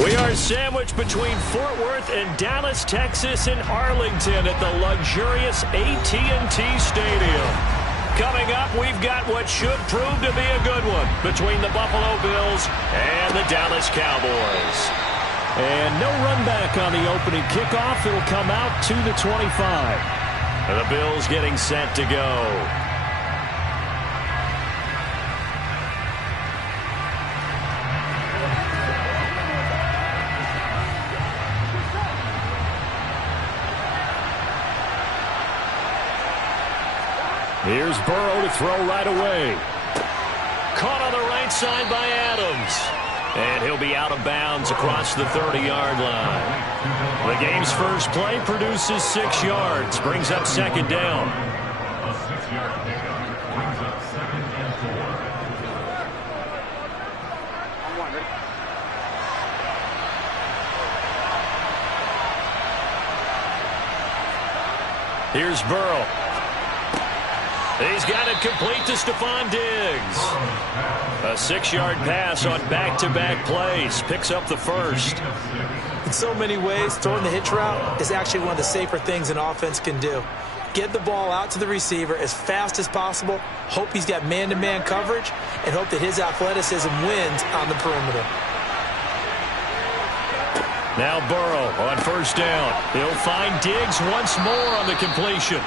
We are sandwiched between Fort Worth and Dallas, Texas, and Arlington at the luxurious AT&T Stadium. Coming up, we've got what should prove to be a good one between the Buffalo Bills and the Dallas Cowboys. And no run back on the opening kickoff. It'll come out to the 25. And the Bills getting set to go. Here's Burrow to throw right away. Caught on the right side by Adams. And he'll be out of bounds across the 30-yard line. The game's first play produces 6 yards. Brings up second down. Here's Burrow. He's got it complete to Stephon Diggs. A 6-yard pass on back-to-back plays. Picks up the first. In so many ways, throwing the hitch route is actually one of the safer things an offense can do. Get the ball out to the receiver as fast as possible, hope he's got man-to-man coverage, and hope that his athleticism wins on the perimeter. Now Burrow on first down. He'll find Diggs once more on the completion.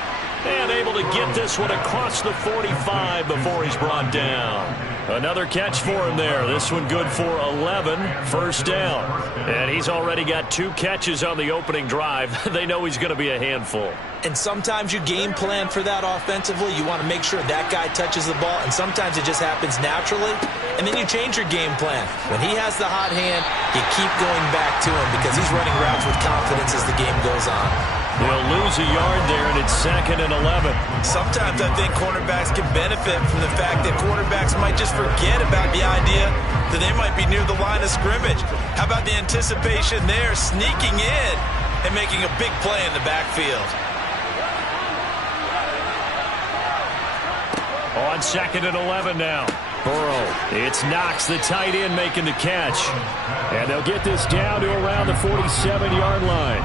And able to get this one across the 45 before he's brought down. Another catch for him there. This one good for 11. First down. And he's already got 2 catches on the opening drive. They know he's going to be a handful. And sometimes you game plan for that offensively. You want to make sure that guy touches the ball. And sometimes it just happens naturally. And then you change your game plan. When he has the hot hand, you keep going back to him because he's running routes with confidence as the game goes on. They'll lose a yard there, and it's 2nd and 11. Sometimes I think cornerbacks can benefit from the fact that quarterbacks might just forget about the idea that they might be near the line of scrimmage. How about the anticipation there, sneaking in and making a big play in the backfield? On 2nd and 11 now. Burrow. It's Knox, the tight end, making the catch. And they'll get this down to around the 47-yard line.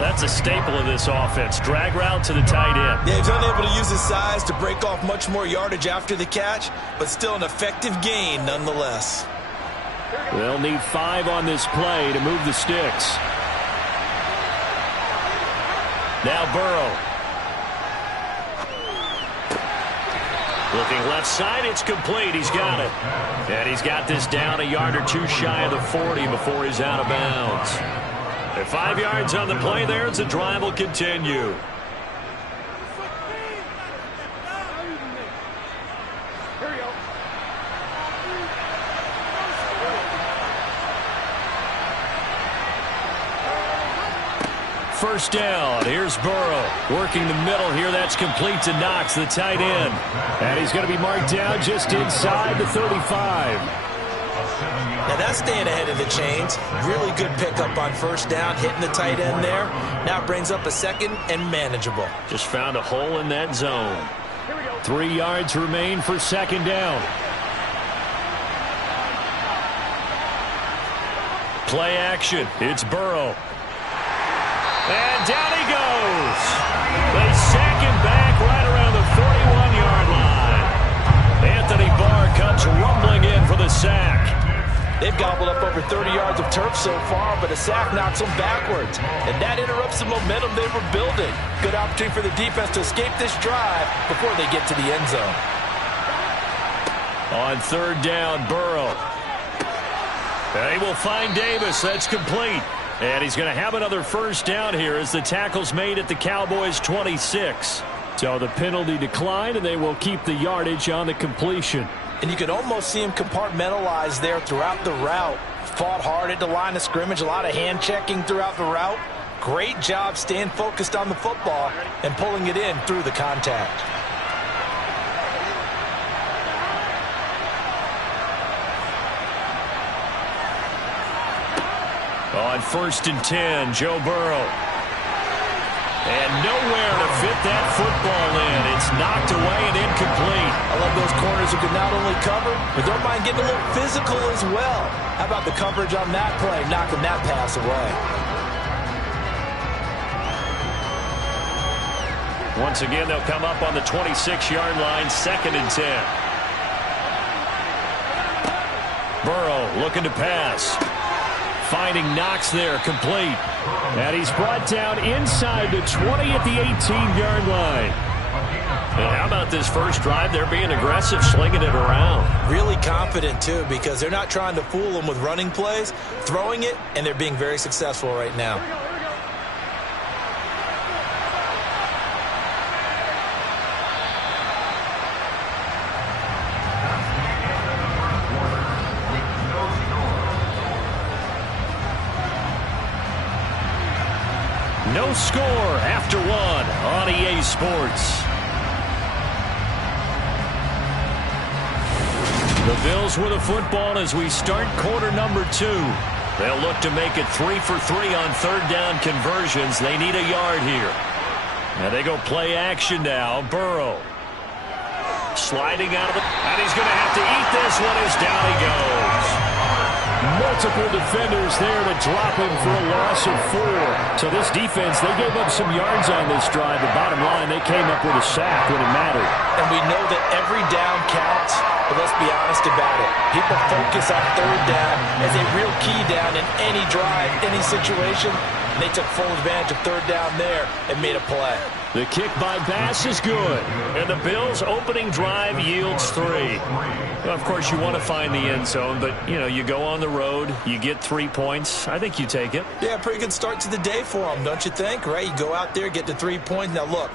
That's a staple of this offense. Drag route to the tight end. Yeah, he's unable to use his size to break off much more yardage after the catch, but still an effective gain nonetheless. They'll need 5 on this play to move the sticks. Now Burrow. Looking left side, it's complete. He's got it. And he's got this down a yard or 2 shy of the 40 before he's out of bounds. At 5 yards on the play there, the drive will continue. First down. Here's Burrow. Working the middle here. That's complete to Knox, the tight end. And he's going to be marked down just inside the 35. Now that's staying ahead of the chains. Really good pickup on first down, hitting the tight end there. Now brings up a 2nd and manageable. Just found a hole in that zone. 3 yards remain for 2nd down. Play action. It's Burrow. And down he goes. They sack him back right around the 41-yard line. Anthony Barr comes rumbling in for the sack. They've gobbled up over 30 yards of turf so far, but a sack knocks them backwards. And that interrupts the momentum they were building. Good opportunity for the defense to escape this drive before they get to the end zone. On 3rd down, Burrow. They will find Davis. That's complete. And he's going to have another first down here as the tackle's made at the Cowboys' 26. So the penalty declined, and they will keep the yardage on the completion. And you could almost see him compartmentalize there throughout the route. Fought hard at the line of scrimmage, a lot of hand checking throughout the route. Great job staying focused on the football and pulling it in through the contact. On 1st and 10, Joe Burrow. And nowhere to fit that football in. It's knocked away and incomplete. I love those corners who can not only cover, but don't mind getting a little physical as well. How about the coverage on that play, knocking that pass away? Once again, they'll come up on the 26-yard line, 2nd and 10. Burrow looking to pass. Finding Knox there, complete. And he's brought down inside the 20 at the 18-yard line. And how about this first drive? They're being aggressive, slinging it around. Really confident, too, because they're not trying to fool them with running plays, throwing it, and they're being very successful right now. No score after one on EA Sports. The Bills with a football as we start quarter number 2. They'll look to make it 3 for 3 on third down conversions. They need a yard here. Now they go play action now. Burrow sliding out of it, and he's going to have to eat this one as down he goes. Multiple defenders there to drop him for a loss of 4. So this defense, they gave up some yards on this drive. The bottom line, they came up with a sack when it mattered. And we know that every down counts, but let's be honest about it. People focus on third down as a real key down in any drive, any situation. And they took full advantage of third down there and made a play. The kick by Bass is good. And the Bills' opening drive yields 3. Well, of course, you want to find the end zone, but, you know, you go on the road, you get 3 points. I think you take it. Yeah, pretty good start to the day for them, don't you think? Right? You go out there, get the 3 points. Now, look,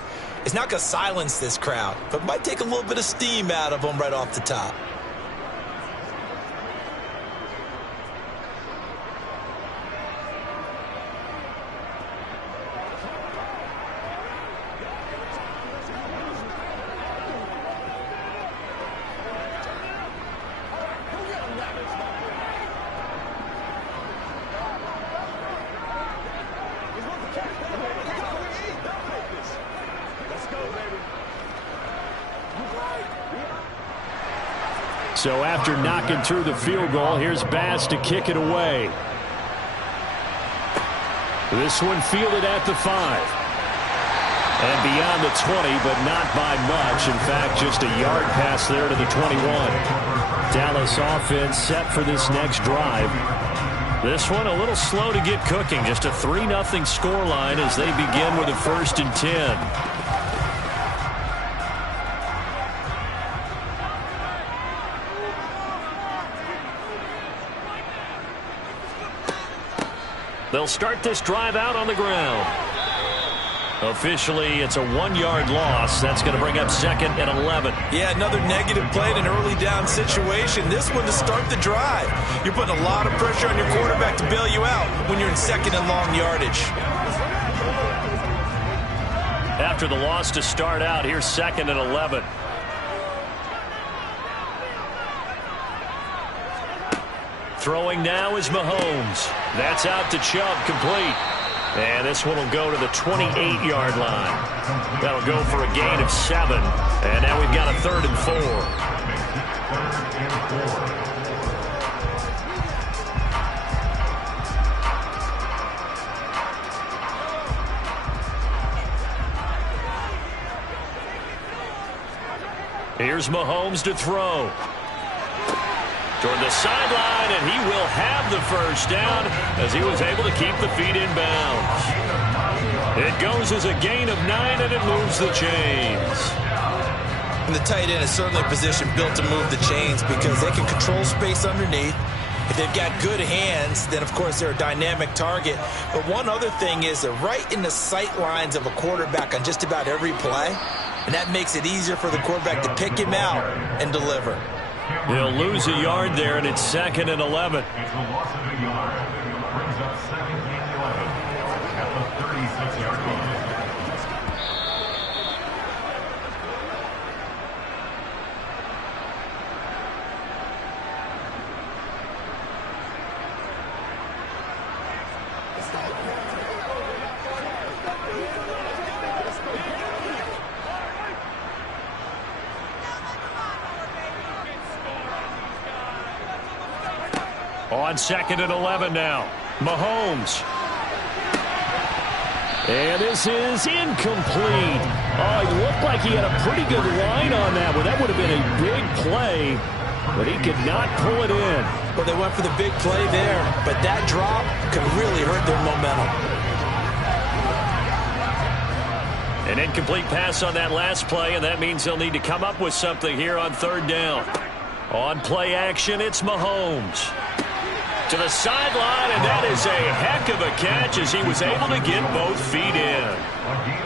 it's not going to silence this crowd, but might take a little bit of steam out of them right off the top. So after knocking through the field goal, here's Bass to kick it away. This one fielded at the 5. And beyond the 20, but not by much. In fact, just a yard pass there to the 21. Dallas offense set for this next drive. This one a little slow to get cooking. Just a 3-0 scoreline as they begin with a 1st and 10. They'll start this drive out on the ground. Officially, it's a 1-yard loss. That's going to bring up 2nd and 11. Yeah, another negative play in an early down situation. This one to start the drive. You're putting a lot of pressure on your quarterback to bail you out when you're in 2nd and long yardage. After the loss to start out, here's 2nd and 11. Throwing now is Mahomes. That's out to Chubb, complete. And this one will go to the 28-yard line. That'll go for a gain of 7. And now we've got a 3rd and 4. Here's Mahomes to throw. Toward the sideline, and he will have the first down as he was able to keep the feet in bounds. It goes as a gain of 9, and it moves the chains. And the tight end is certainly a position built to move the chains because they can control space underneath. If they've got good hands, then, of course, they're a dynamic target. But one other thing is they're right in the sight lines of a quarterback on just about every play, and that makes it easier for the quarterback to pick him out and deliver. They'll lose a yard there, and it's 2nd and 11. On 2nd and 11 now. Mahomes. And this is incomplete. Oh, he looked like he had a pretty good line on that one. That would have been a big play, but he could not pull it in. Well, they went for the big play there, but that drop could really hurt their momentum. An incomplete pass on that last play, and that means they'll need to come up with something here on 3rd down. On play action, it's Mahomes. To the sideline, and that is a heck of a catch as he was able to get both feet in.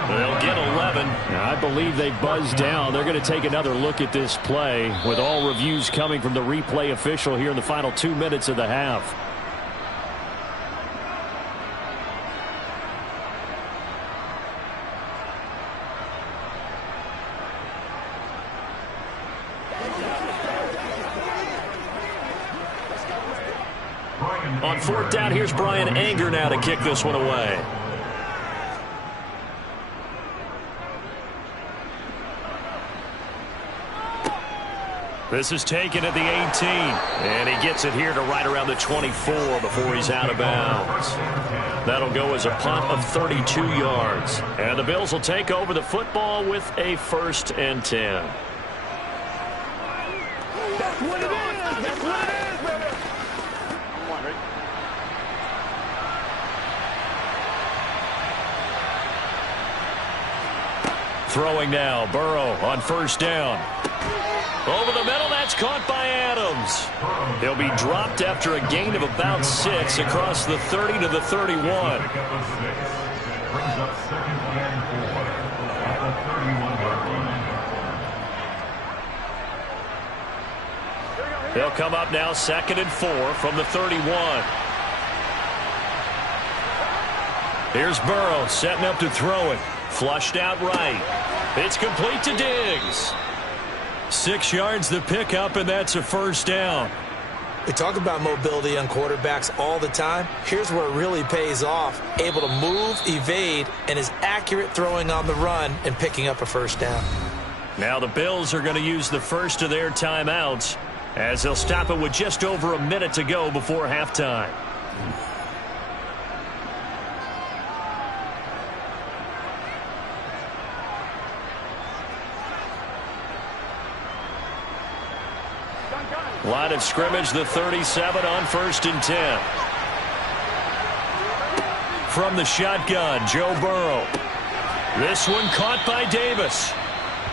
They'll get 11. I believe they buzzed down. They're going to take another look at this play with all reviews coming from the replay official here in the final 2 minutes of the half. On 4th down, here's Brian Anger now to kick this one away. This is taken at the 18, and he gets it here to right around the 24 before he's out of bounds. That'll go as a punt of 32 yards, and the Bills will take over the football with a 1st and 10. That's what it is! That's what it is, baby! Come on, Rick. Throwing now, Burrow on 1st down. Over the middle, that's caught by Adams. He'll be dropped after a gain of about 6 across the 30 to the 31. Brings up 2nd and 4 at the 31-yard line. They'll come up now 2nd and 4 from the 31. Here's Burrow setting up to throw it. Flushed out right. It's complete to Diggs. 6 yards the pickup, and that's a 1st down. We talk about mobility on quarterbacks all the time. Here's where it really pays off. Able to move, evade, and is accurate throwing on the run and picking up a 1st down. Now the Bills are going to use the first of their timeouts as they'll stop it with just over a minute to go before halftime. Line of scrimmage, the 37 on 1st and 10. From the shotgun, Joe Burrow. This one caught by Davis.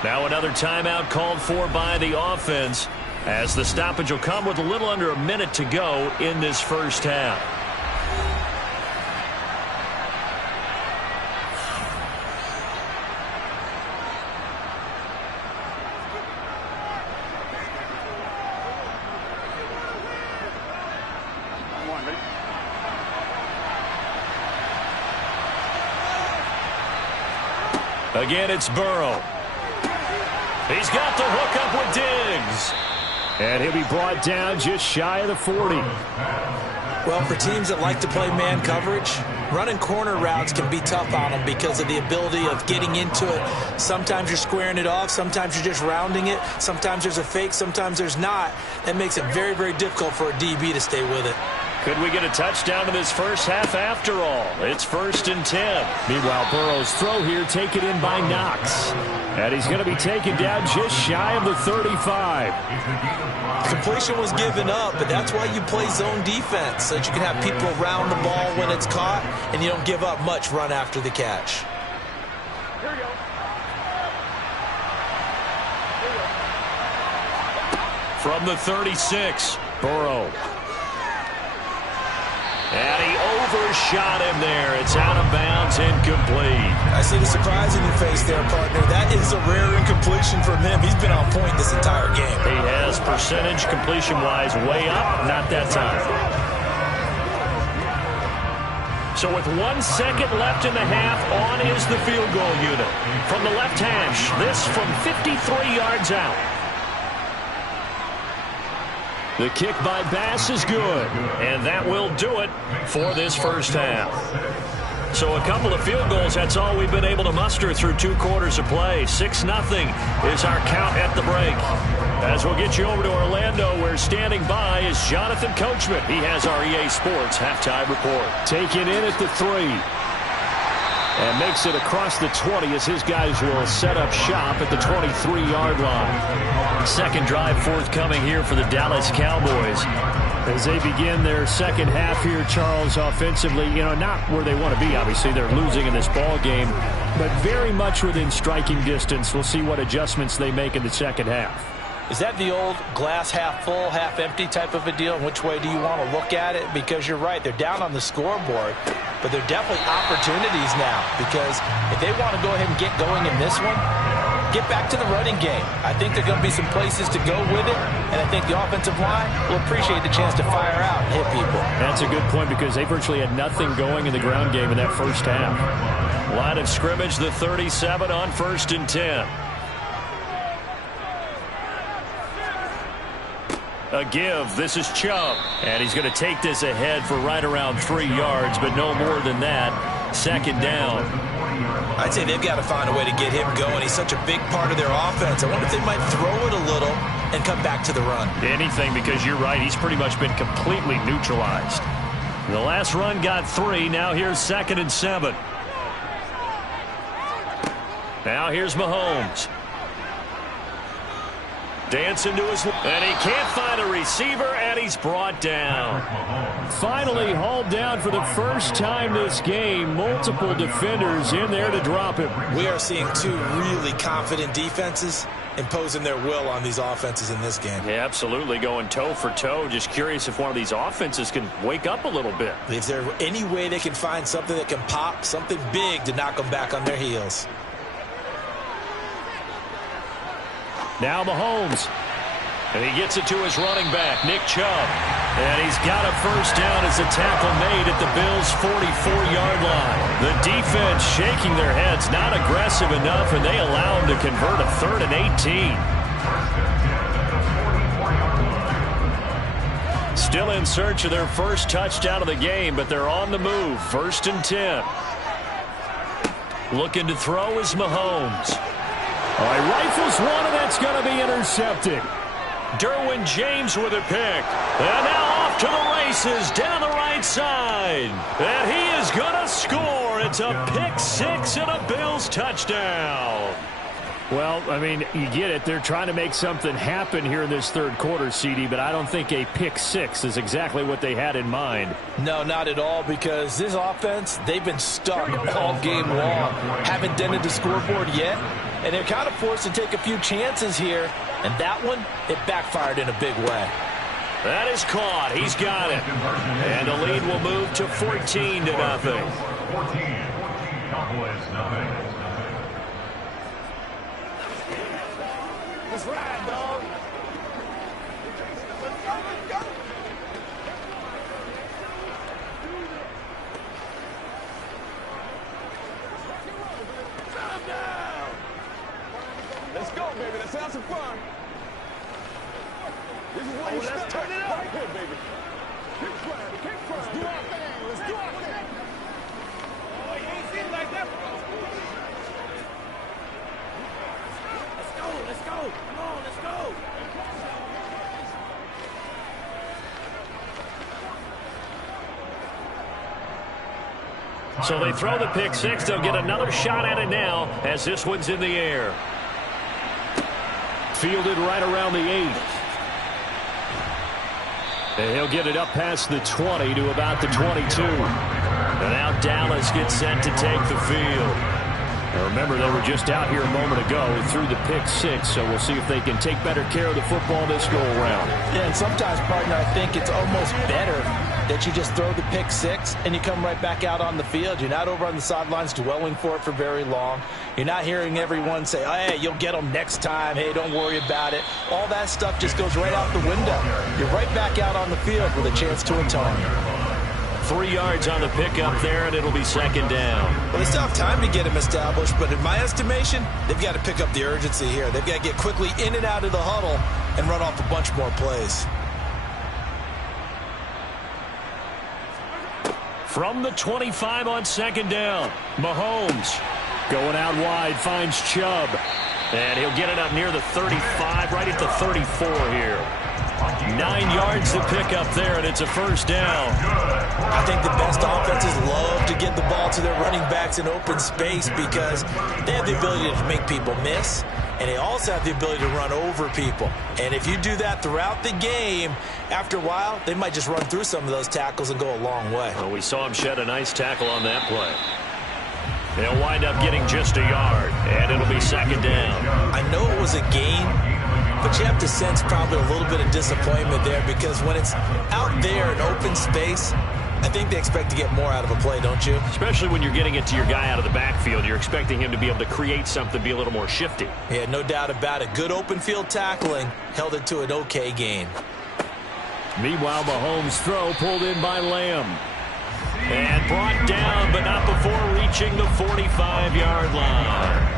Now another timeout called for by the offense as the stoppage will come with a little under a minute to go in this 1st half. Again, it's Burrow. He's got the hook up with Diggs. And he'll be brought down just shy of the 40. Well, for teams that like to play man coverage, running corner routes can be tough on them because of the ability of getting into it. Sometimes you're squaring it off. Sometimes you're just rounding it. Sometimes there's a fake. Sometimes there's not. That makes it very, very difficult for a DB to stay with it. Could we get a touchdown in this 1st half after all? It's 1st and 10. Meanwhile, Burrow's throw here taken in by Knox. And he's going to be taken down just shy of the 35. Completion was given up, but that's why you play zone defense, so that you can have people around the ball when it's caught, and you don't give up much run after the catch. Here we go. From the 36, Burrow. And he overshot him there. It's out of bounds, incomplete. I see the surprise in your face there, partner. That is a rare incompletion from him. He's been on point this entire game. He has percentage completion-wise way up, not that time. So with 1 second left in the half, on is the field goal unit. From the left hash, this from 53 yards out. The kick by Bass is good. And that will do it for this 1st half. So a couple of field goals, that's all we've been able to muster through 2 quarters of play. 6-0 is our count at the break. As we'll get you over to Orlando, where standing by is Jonathan Coachman. He has our EA Sports halftime report. Taken in at the 3. And makes it across the 20 as his guys will set up shop at the 23-yard line. Second drive forthcoming here for the Dallas Cowboys. As they begin their second half here, Charles, offensively, not where they want to be, obviously. They're losing in this ball game, but very much within striking distance. We'll see what adjustments they make in the second half. Is that the old glass half full, half empty type of a deal? Which way do you want to look at it? Because you're right, they're down on the scoreboard, but they're definitely opportunities now, because if they want to go ahead and get going in this one, get back to the running game. I think there are going to be some places to go with it, and I think the offensive line will appreciate the chance to fire out and hit people. That's a good point, because they virtually had nothing going in the ground game in that first half. Line of scrimmage, the 37 on 1st and 10. A give. This is Chubb. And he's going to take this ahead for right around 3 yards, but no more than that. Second down. I'd say they've got to find a way to get him going. He's such a big part of their offense. I wonder if they might throw it a little and come back to the run. Anything, because you're right. He's pretty much been completely neutralized. The last run got 3. Now here's 2nd and 7. Now here's Mahomes. Dancing to his, and he can't find a receiver, and he's brought down. Finally hauled down for the first time this game. Multiple defenders in there to drop him. We are seeing 2 really confident defenses imposing their will on these offenses in this game. Yeah, absolutely, going toe for toe. Just curious if one of these offenses can wake up a little bit. If there's any way they can find something that can pop, something big to knock them back on their heels. Now Mahomes. And he gets it to his running back, Nick Chubb. And he's got a first down as a tackle made at the Bills' 44-yard line. The defense shaking their heads, not aggressive enough, and they allow him to convert a 3rd and 18. Still in search of their first touchdown of the game, but they're on the move. 1st and 10. Looking to throw is Mahomes. All right, rifles one, and that's going to be intercepted. Derwin James with a pick. And now off to the races down the right side. And he is going to score. It's a pick 6 and a Bills touchdown. Well, I mean, you get it. They're trying to make something happen here in this third quarter, CD, but I don't think a pick 6 is exactly what they had in mind. No, not at all, because this offense, they've been stuck all game long. Haven't dented the scoreboard yet, and they're kind of forced to take a few chances here, and that one, it backfired in a big way. That is caught. He's got it. And the lead will move to 14-0. 14, Cowboys, nothing. Let's ride, dog. Let's go, let's go. Calm down. Let's go, baby. Let's have some fun. This is what you let's turn it up. Right here, baby. Keep trying. Keep trying. Let's do our thing. Let's do our thing. Oh, you ain't seen it like that before. Let's go. Let's go. Come on, let's go. So they throw the pick 6. They'll get another shot at it now as this one's in the air. Fielded right around the 8. And he'll get it up past the 20 to about the 22. And now Dallas gets set to take the field. Now remember, they were just out here a moment ago through the pick 6, so we'll see if they can take better care of the football this go-around. Yeah, and sometimes, partner, I think it's almost better that you just throw the pick 6 and you come right back out on the field. You're not over on the sidelines dwelling for it for very long. You're not hearing everyone say, oh, hey, you'll get them next time. Hey, don't worry about it. All that stuff just goes right out the window. You're right back out on the field with a chance to atone. 3 yards on the pickup there, and it'll be second down. Well, they still have time to get him established, but in my estimation, they've got to pick up the urgency here. They've got to get quickly in and out of the huddle and run off a bunch more plays. From the 25 on second down, Mahomes going out wide, finds Chubb. And he'll get it up near the 35, right at the 34 here. 9 yards to pick up there, and it's a first down. I think the best offenses love to get the ball to their running backs in open space because they have the ability to make people miss, and they also have the ability to run over people. And if you do that throughout the game, after a while, they might just run through some of those tackles and go a long way. Well, we saw him shed a nice tackle on that play. They'll wind up getting just a yard, and it'll be second down. I know it was a gain, but you have to sense probably a little bit of disappointment there because when it's out there in open space, I think they expect to get more out of a play, don't you? Especially when you're getting it to your guy out of the backfield. You're expecting him to be able to create something, be a little more shifty. Yeah, no doubt about it. Good open field tackling held it to an okay gain. Meanwhile, Mahomes' throw pulled in by Lamb. And brought down, but not before reaching the 45-yard line.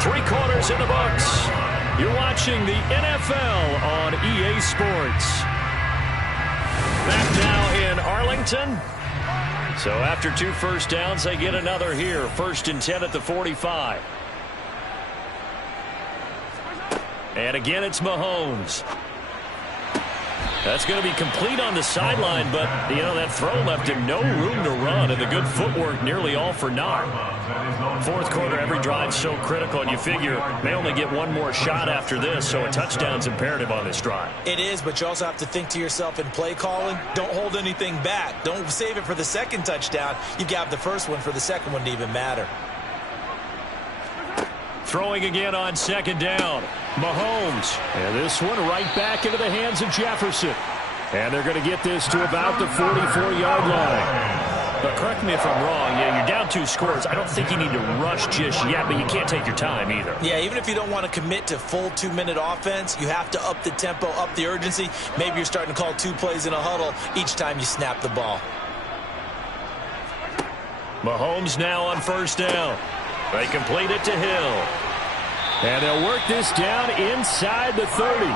Three quarters in the books. You're watching the NFL on EA Sports. Back now in Arlington. So after 2 first downs, they get another here. 1st and 10 at the 45. And again, it's Mahomes. That's going to be complete on the sideline, but, you know, that throw left him no room to run, and the good footwork nearly all for naught. 4th quarter, every drive's so critical, and you figure they only get one more shot after this, so a touchdown's imperative on this drive. It is, but you also have to think to yourself in play calling, don't hold anything back. Don't save it for the second touchdown. You got the first one for the second one to even matter. Throwing again on 2nd down. Mahomes. And this one right back into the hands of Jefferson. And they're going to get this to about the 44-yard line. But correct me if I'm wrong. Yeah, you're down 2 scores. I don't think you need to rush just yet, but you can't take your time either. Yeah, even if you don't want to commit to full 2-minute offense, you have to up the tempo, up the urgency. Maybe you're starting to call 2 plays in a huddle each time you snap the ball. Mahomes now on 1st down. They complete it to Hill. And they'll work this down inside the 30.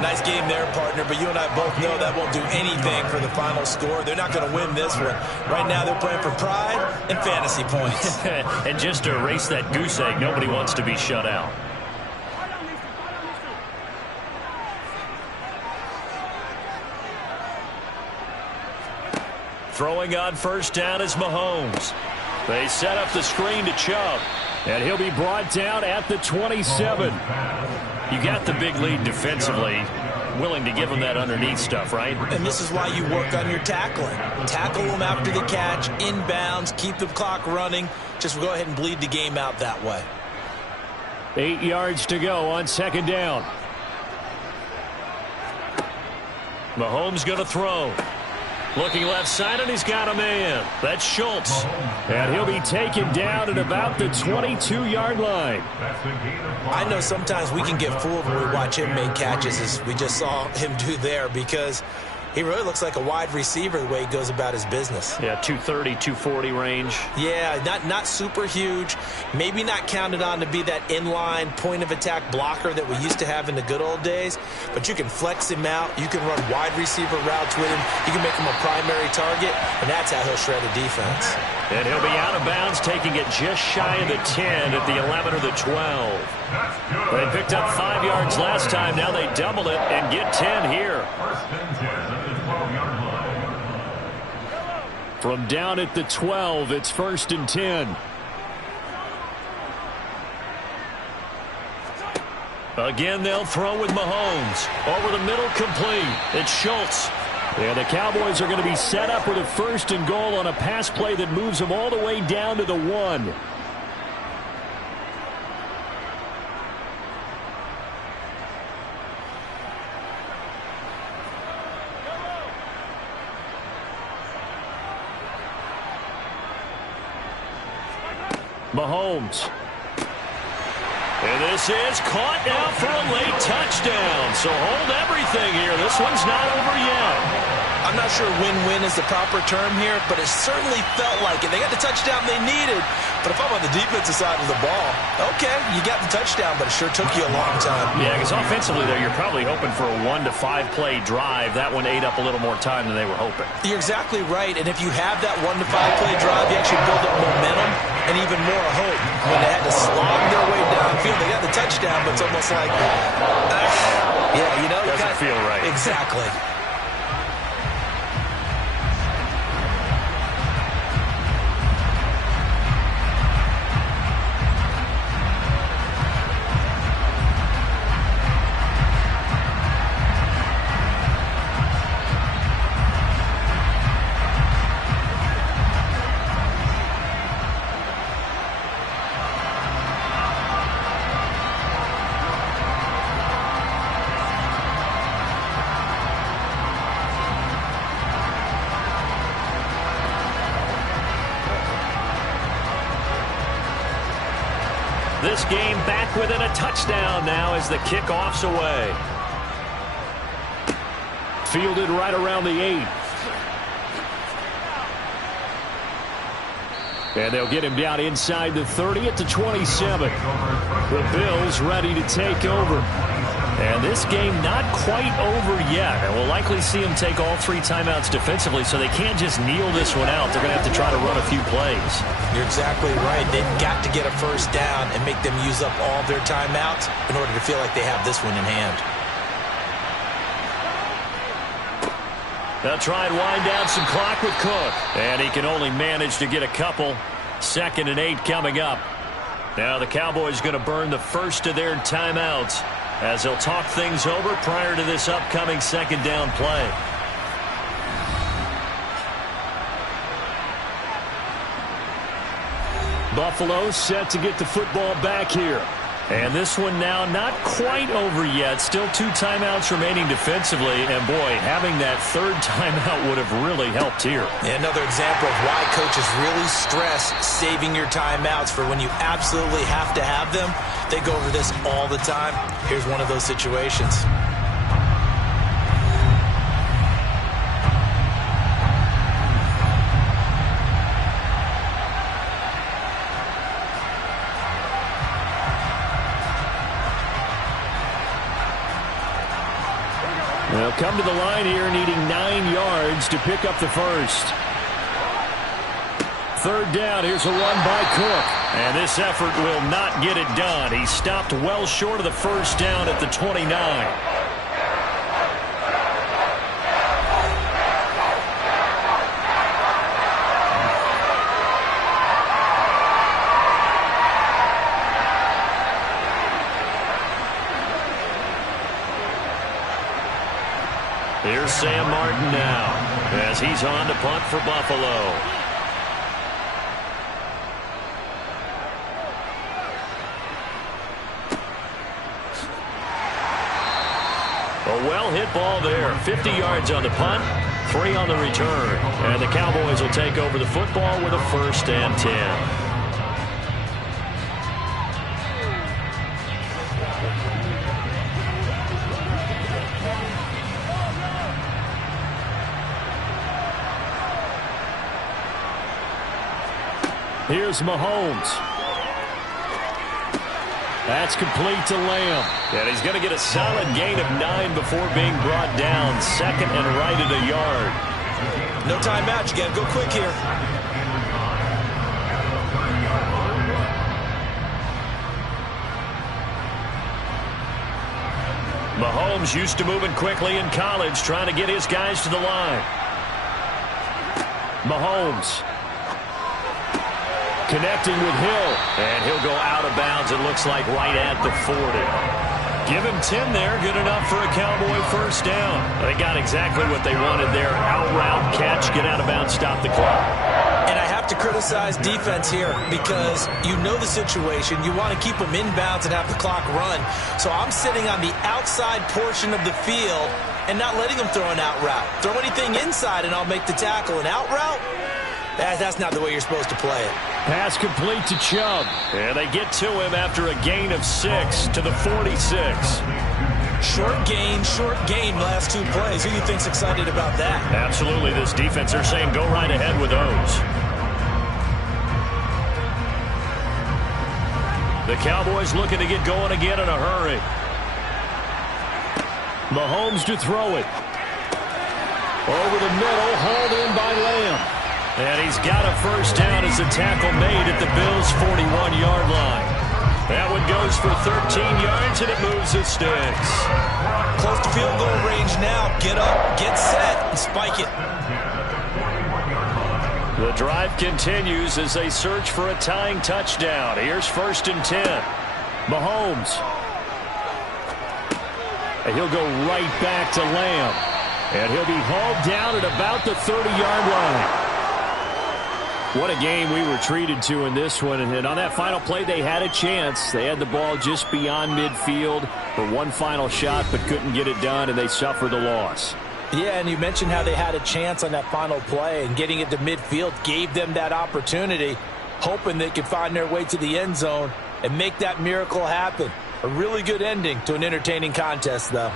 Nice game there, partner, but you and I both know that won't do anything for the final score. They're not going to win this one. Right now they're playing for pride and fantasy points. And just to erase that goose egg, nobody wants to be shut out. Throwing on 1st down is Mahomes. They set up the screen to Chubb. And he'll be brought down at the 27. You got the big lead defensively. Willing to give him that underneath stuff, right? And this is why you work on your tackling. Tackle them after the catch, inbounds, keep the clock running. Just go ahead and bleed the game out that way. 8 yards to go on 2nd down. Mahomes going to throw. Looking left side, and he's got a man. That's Schultz. And he'll be taken down at about the 22-yard line. I know sometimes we can get fooled when we watch him make catches, as we just saw him do there, because he really looks like a wide receiver the way he goes about his business. Yeah, 230, 240 range. Yeah, not super huge. Maybe not counted on to be that inline point-of-attack blocker that we used to have in the good old days. But you can flex him out. You can run wide receiver routes with him. You can make him a primary target, and that's how he'll shred a defense. And he'll be out of bounds, taking it just shy of the 10 at the 11 or the 12. They picked up 5 yards last time. Now they double it and get 10 here. From down at the 12, it's 1st and 10. Again, they'll throw with Mahomes. Over the middle, complete. It's Schultz. Yeah, the Cowboys are going to be set up with a 1st and goal on a pass play that moves them all the way down to the 1. Mahomes. And this is caught now for a late touchdown. So hold everything here. This one's not over yet. I'm not sure win-win is the proper term here, but it certainly felt like it. They got the touchdown they needed, but if I'm on the defensive side of the ball, okay, you got the touchdown, but it sure took you a long time. Yeah, because offensively there, you're probably hoping for a 1 to 5 play drive. That one ate up a little more time than they were hoping. You're exactly right, and if you have that 1 to 5 play drive, you actually build up momentum and even more hope. When they had to slog their way downfield, they got the touchdown, but it's almost like, yeah, you know, doesn't feel right. Exactly. This game back within a touchdown now as the kickoff's away. Fielded right around the 8. And they'll get him down inside the 30 at the 27. The Bills ready to take over. And this game not quite over yet. And we'll likely see them take all 3 timeouts defensively, so they can't just kneel this one out. They're going to have to try to run a few plays. You're exactly right. They've got to get a first down and make them use up all their timeouts in order to feel like they have this one in hand. They'll try and wind down some clock with Cook. And he can only manage to get a couple. 2nd and 8 coming up. Now the Cowboys going to burn the first of their timeouts as they'll talk things over prior to this upcoming 2nd down play. Buffalo set to get the football back here. And this one now not quite over yet. Still 2 timeouts remaining defensively. And, boy, having that 3rd timeout would have really helped here. Yeah, another example of why coaches really stress saving your timeouts for when you absolutely have to have them. They go over this all the time. Here's one of those situations. They'll come to the line here needing 9 yards to pick up the first. 3rd down, here's a run by Cook. And this effort will not get it done. He stopped well short of the first down at the 29. Here's Sam Martin now as he's on to punt for Buffalo. A well-hit ball there. 50 yards on the punt, 3 on the return. And the Cowboys will take over the football with a 1st and 10. Here's Mahomes. That's complete to Lamb. And he's going to get a solid gain of 9 before being brought down. 2nd and right at a yard. No timeout. You got to go quick here. Mahomes used to moving quickly in college, trying to get his guys to the line. Mahomes connecting with Hill, and he'll go out of bounds, it looks like right at the 40. Give him 10 there, good enough for a Cowboy first down. They got exactly what they wanted there. Out route, catch, get out of bounds, stop the clock. And I have to criticize defense here because you know the situation. You want to keep them inbounds and have the clock run. So I'm sitting on the outside portion of the field and not letting them throw an out route. Throw anything inside and I'll make the tackle. An out route? That's not the way you're supposed to play it. Pass complete to Chubb. And they get to him after a gain of 6 to the 46. Short gain last 2 plays. Who do you think's excited about that? Absolutely. This defense, they're saying go right ahead with those. The Cowboys looking to get going again in a hurry. Mahomes to throw it. Over the middle, hauled in by Lamb. And he's got a first down as a tackle made at the Bills' 41-yard line. That one goes for 13 yards, and it moves the sticks. Close to field goal range now. Get up, get set, and spike it. The drive continues as they search for a tying touchdown. Here's 1st and 10. Mahomes. And he'll go right back to Lamb. And he'll be hauled down at about the 30-yard line. What a game we were treated to in this one. And on that final play, they had a chance. They had the ball just beyond midfield for one final shot, but couldn't get it done, and they suffered the loss. Yeah, and you mentioned how they had a chance on that final play, and getting it to midfield gave them that opportunity, hoping they could find their way to the end zone and make that miracle happen. A really good ending to an entertaining contest, though.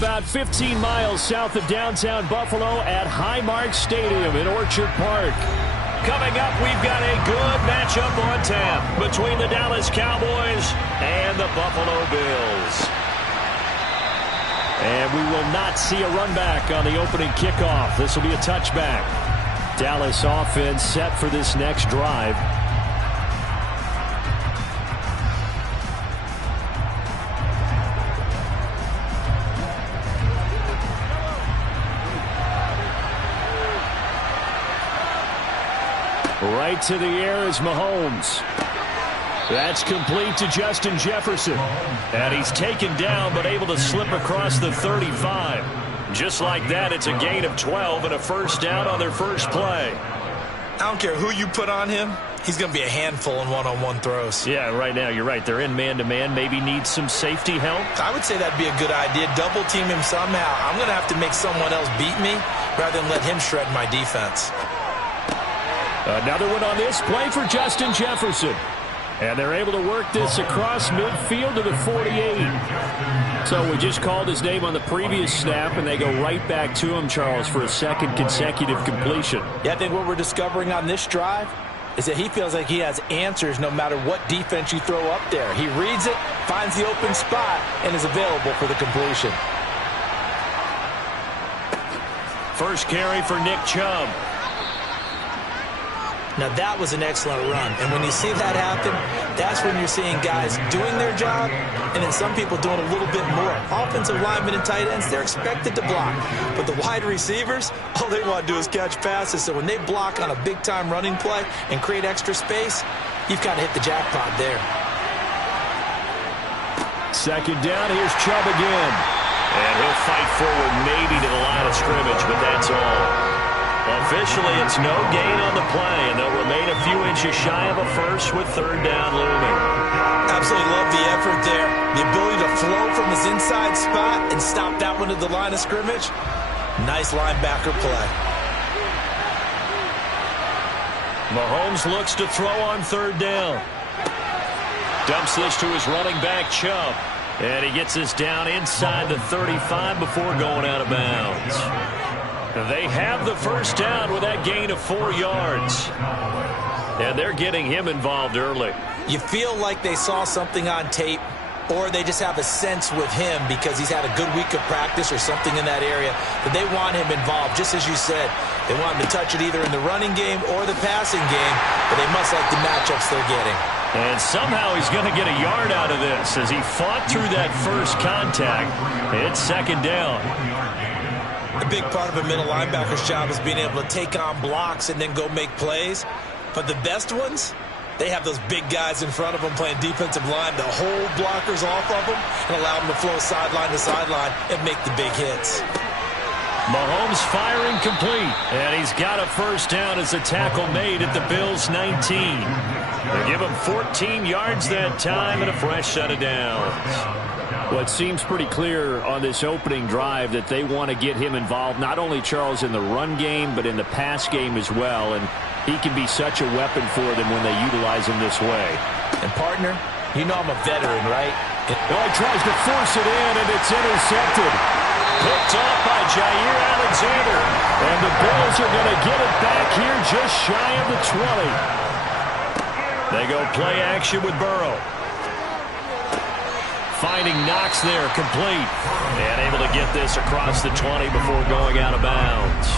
about 15 miles south of downtown Buffalo at Highmark Stadium in Orchard Park. Coming up, we've got a good matchup on tap between the Dallas Cowboys and the Buffalo Bills. And we will not see a run back on the opening kickoff. This will be a touchback. Dallas offense set for this next drive. Right to the air is Mahomes. That's complete to Justin Jefferson. And he's taken down but able to slip across the 35. Just like that, it's a gain of 12 and a first down on their first play. I don't care who you put on him. He's going to be a handful in one-on-one throws. Yeah, right now, you're right. They're in man-to-man. Maybe need some safety help. I would say that'd be a good idea. Double team him somehow. I'm going to have to make someone else beat me rather than let him shred my defense. Another one on this play for Justin Jefferson. And they're able to work this across midfield to the 48. So we just called his name on the previous snap, and they go right back to him, Charles, for a second consecutive completion. Yeah, I think what we're discovering on this drive is that he feels like he has answers no matter what defense you throw up there. He reads it, finds the open spot, and is available for the completion. First carry for Nick Chubb. Now, that was an excellent run. And when you see that happen, that's when you're seeing guys doing their job and then some people doing a little bit more. Offensive linemen and tight ends, they're expected to block. But the wide receivers, all they want to do is catch passes. So when they block on a big-time running play and create extra space, you've kind of hit the jackpot there. Second down, here's Chubb again. And he'll fight forward maybe to the line of scrimmage, but that's all. Officially, it's no gain on the play, and they'll remain a few inches shy of a first with third down looming. Absolutely love the effort there. The ability to flow from his inside spot and stop that one at the line of scrimmage. Nice linebacker play. Mahomes looks to throw on third down. Dumps this to his running back, Chubb. And he gets this down inside the 35 before going out of bounds. They have the first down with that gain of 4 yards. And they're getting him involved early. You feel like they saw something on tape, or they just have a sense with him because he's had a good week of practice or something in that area that they want him involved. Just as you said, they want him to touch it either in the running game or the passing game, but they must like the matchups they're getting. And somehow he's going to get a yard out of this as he fought through that first contact. It's second down. A big part of a middle linebacker's job is being able to take on blocks and then go make plays. But the best ones, they have those big guys in front of them playing defensive line to hold blockers off of them and allow them to flow sideline to sideline and make the big hits. Mahomes firing complete, and he's got a first down as a tackle made at the Bills' 19. They give him 14 yards that time and a fresh set of downs. Well, it seems pretty clear on this opening drive that they want to get him involved, not only, Charles, in the run game, but in the pass game as well. And he can be such a weapon for them when they utilize him this way. And, partner, you know I'm a veteran, right? Well, he tries to force it in, and it's intercepted. Picked off by Jair Alexander. And the Bills are going to get it back here just shy of the 20. They go play action with Burrow. Finding Knox there, complete. And able to get this across the 20 before going out of bounds.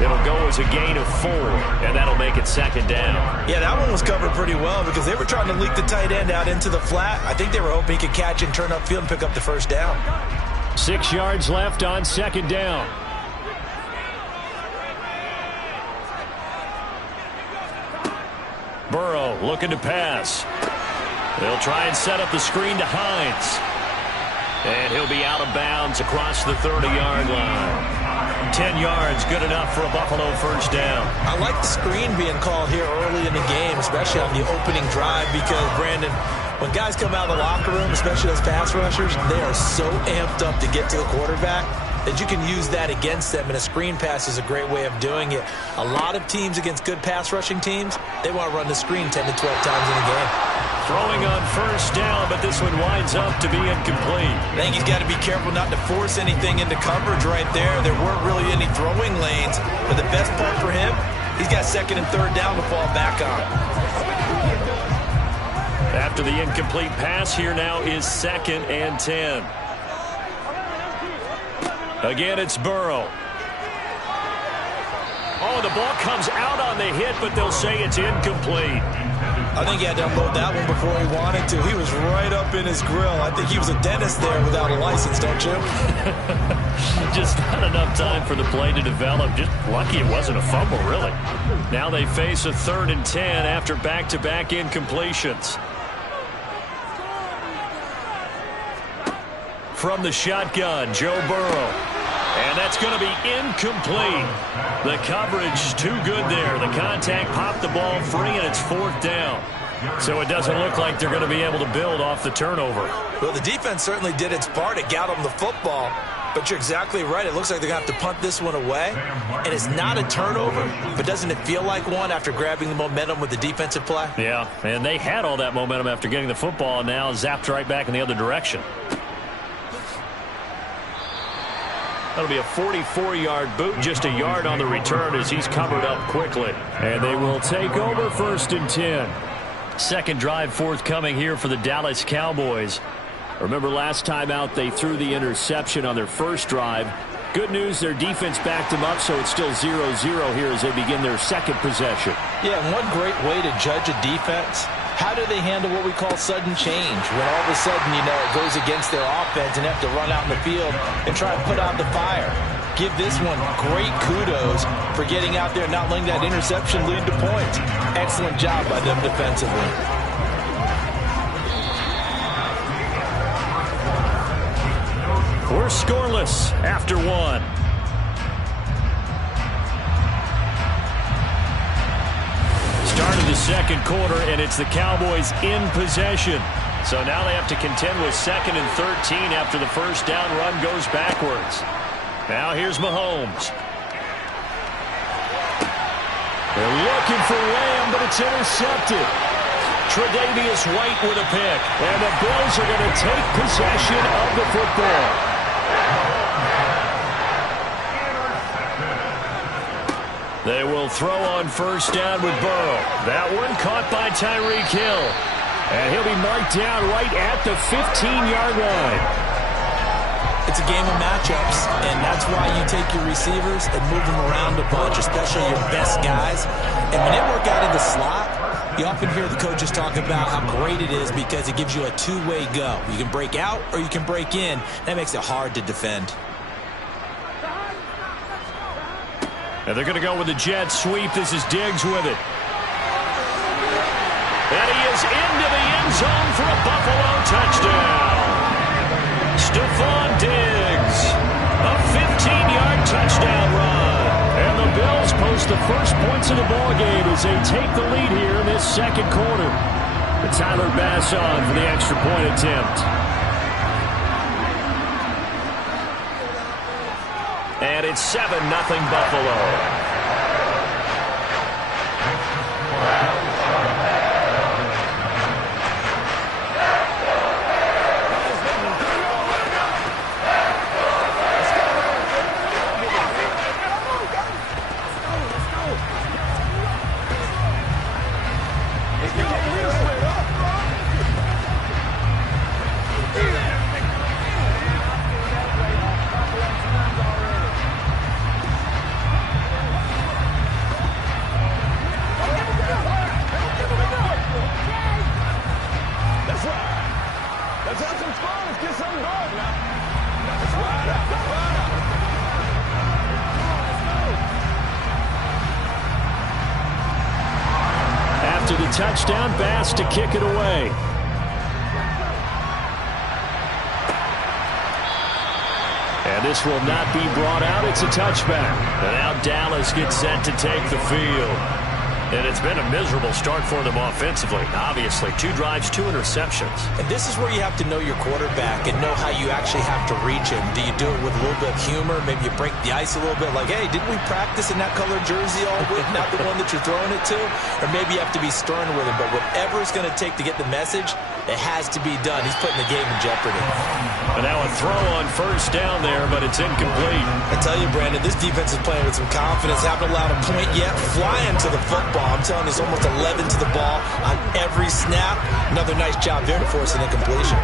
It'll go as a gain of 4, and that'll make it second down. Yeah, that one was covered pretty well because they were trying to leak the tight end out into the flat. I think they were hoping he could catch and turn upfield and pick up the first down. 6 yards left on second down. Burrow looking to pass. They'll try and set up the screen to Hines. And he'll be out of bounds across the 30-yard line. 10 yards, good enough for a Buffalo first down. I like the screen being called here early in the game, especially on the opening drive, because, Brandon, when guys come out of the locker room, especially those pass rushers, they are so amped up to get to the quarterback that you can use that against them, and a screen pass is a great way of doing it. A lot of teams against good pass rushing teams, they want to run the screen 10 to 12 times in a game. Throwing on first down, but this one winds up to be incomplete. I think he's got to be careful not to force anything into coverage right there. There weren't really any throwing lanes, but the best part for him, he's got second and third down to fall back on. After the incomplete pass, here now is 2nd and 10. Again, it's Burrow. Oh, the ball comes out on the hit, but they'll say it's incomplete. I think he had to unload that one before he wanted to. He was right up in his grill. I think he was a dentist there without a license, don't you? Just not enough time for the play to develop. Just lucky it wasn't a fumble, really. Now they face a 3rd and 10 after back-to-back incompletions. From the shotgun, Joe Burrow. And that's going to be incomplete. The coverage too good there. The contact popped the ball free, and it's 4th down. So it doesn't look like they're going to be able to build off the turnover. Well, the defense certainly did its part. It got them the football. But you're exactly right. It looks like they're going to have to punt this one away. And it's not a turnover, but doesn't it feel like one after grabbing the momentum with the defensive play? Yeah, and they had all that momentum after getting the football, and now zapped right back in the other direction. That'll be a 44-yard boot, just a yard on the return as he's covered up quickly. And they will take over 1st and 10. Second drive forthcoming here for the Dallas Cowboys. Remember last time out they threw the interception on their first drive. Good news, their defense backed them up, so it's still 0-0 here as they begin their second possession. Yeah, and one great way to judge a defense, how do they handle what we call sudden change? When all of a sudden, you know, it goes against their offense and have to run out in the field and try and put out the fire. Give this one great kudos for getting out there and not letting that interception lead to points. Excellent job by them defensively. We're scoreless after one. Start of the second quarter, and it's the Cowboys in possession. So now they have to contend with 2nd and 13 after the first down run goes backwards. Now here's Mahomes. They're looking for Lamb, but it's intercepted. Tre'Davious White with a pick. And the Bills are going to take possession of the football. They will throw on first down with Burrow. That one caught by Tyreek Hill. And he'll be marked down right at the 15-yard line. It's a game of matchups, and that's why you take your receivers and move them around a bunch, especially your best guys. And when they work out in the slot, you often hear the coaches talk about how great it is because it gives you a two-way go. You can break out or you can break in. That makes it hard to defend. And they're going to go with the jet sweep. This is Diggs with it. And he is into the end zone for a Buffalo touchdown. Stephon Diggs, a 15-yard touchdown run. And the Bills post the first points of the ballgame as they take the lead here in this second quarter. But Tyler Bass on for the extra point attempt. And it's 7-0 Buffalo. Touchdown, Bass to kick it away. And this will not be brought out. It's a touchback. And now Dallas gets set to take the field. And it's been a miserable start for them offensively. Obviously, 2 drives, 2 interceptions. And this is where you have to know your quarterback and know how you actually have to reach him. Do you do it with a little bit of humor? Maybe you break the ice a little bit, like, hey, didn't we practice in that colored jersey all week, not the one that you're throwing it to? Or maybe you have to be stern with him. But whatever it's going to take to get the message, it has to be done. He's putting the game in jeopardy. And now a throw on first down there, but it's incomplete. I tell you, Brandon, this defense is playing with some confidence. Haven't allowed a point yet. Flying to the football. I'm telling you, it's almost 11 to the ball on every snap. Another nice job there to force an incompletion.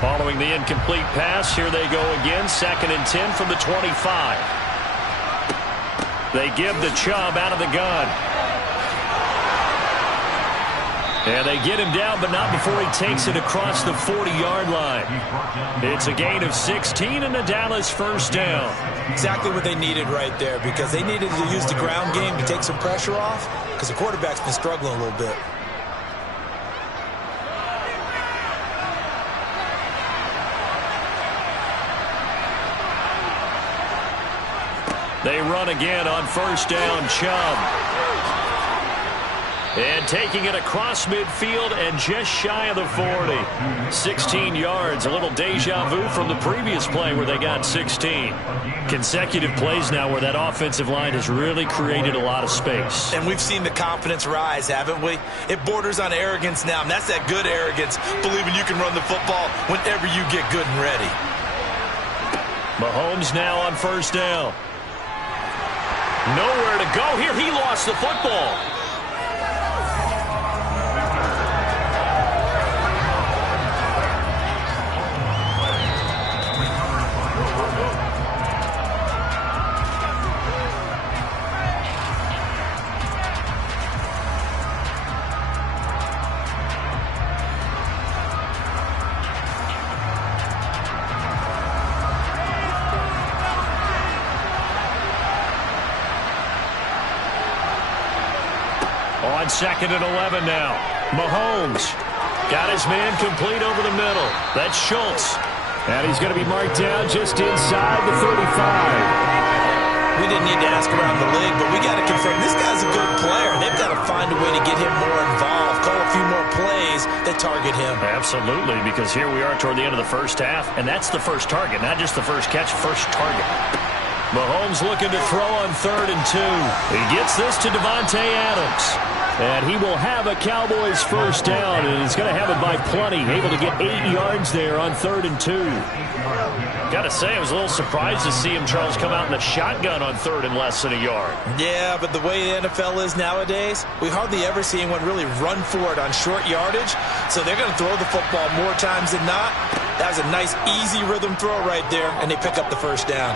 Following the incomplete pass, here they go again. 2nd and 10 from the 25. They give the Chubb out of the gun. And they get him down, but not before he takes it across the 40-yard line. It's a gain of 16 and a Dallas first down. Exactly what they needed right there, because they needed to use the ground game to take some pressure off, because the quarterback's been struggling a little bit. They run again on first down. Chubb. And taking it across midfield and just shy of the 40. 16 yards, a little deja vu from the previous play where they got 16. Consecutive plays now where that offensive line has really created a lot of space. And we've seen the confidence rise, haven't we? It borders on arrogance now, and that's that good arrogance, believing you can run the football whenever you get good and ready. Mahomes now on first down. Nowhere to go here. He lost the football. On 2nd and 11 now. Mahomes got his man complete over the middle. That's Schultz. And he's going to be marked down just inside the 35. We didn't need to ask around the league, but we got to confirm this guy's a good player. They've got to find a way to get him more involved, call a few more plays that target him. Absolutely, because here we are toward the end of the first half, and that's the first target, not just the first catch, first target. Mahomes looking to throw on 3rd and 2. He gets this to Davante Adams. And he will have a Cowboys first down, and he's going to have it by plenty. Able to get 8 yards there on 3rd and 2. Got to say, I was a little surprised to see him, Charles, come out in the shotgun on 3rd and less than a yard. Yeah, but the way the NFL is nowadays, we hardly ever see anyone really run for it on short yardage. So they're going to throw the football more times than not. That was a nice, easy rhythm throw right there, and they pick up the first down.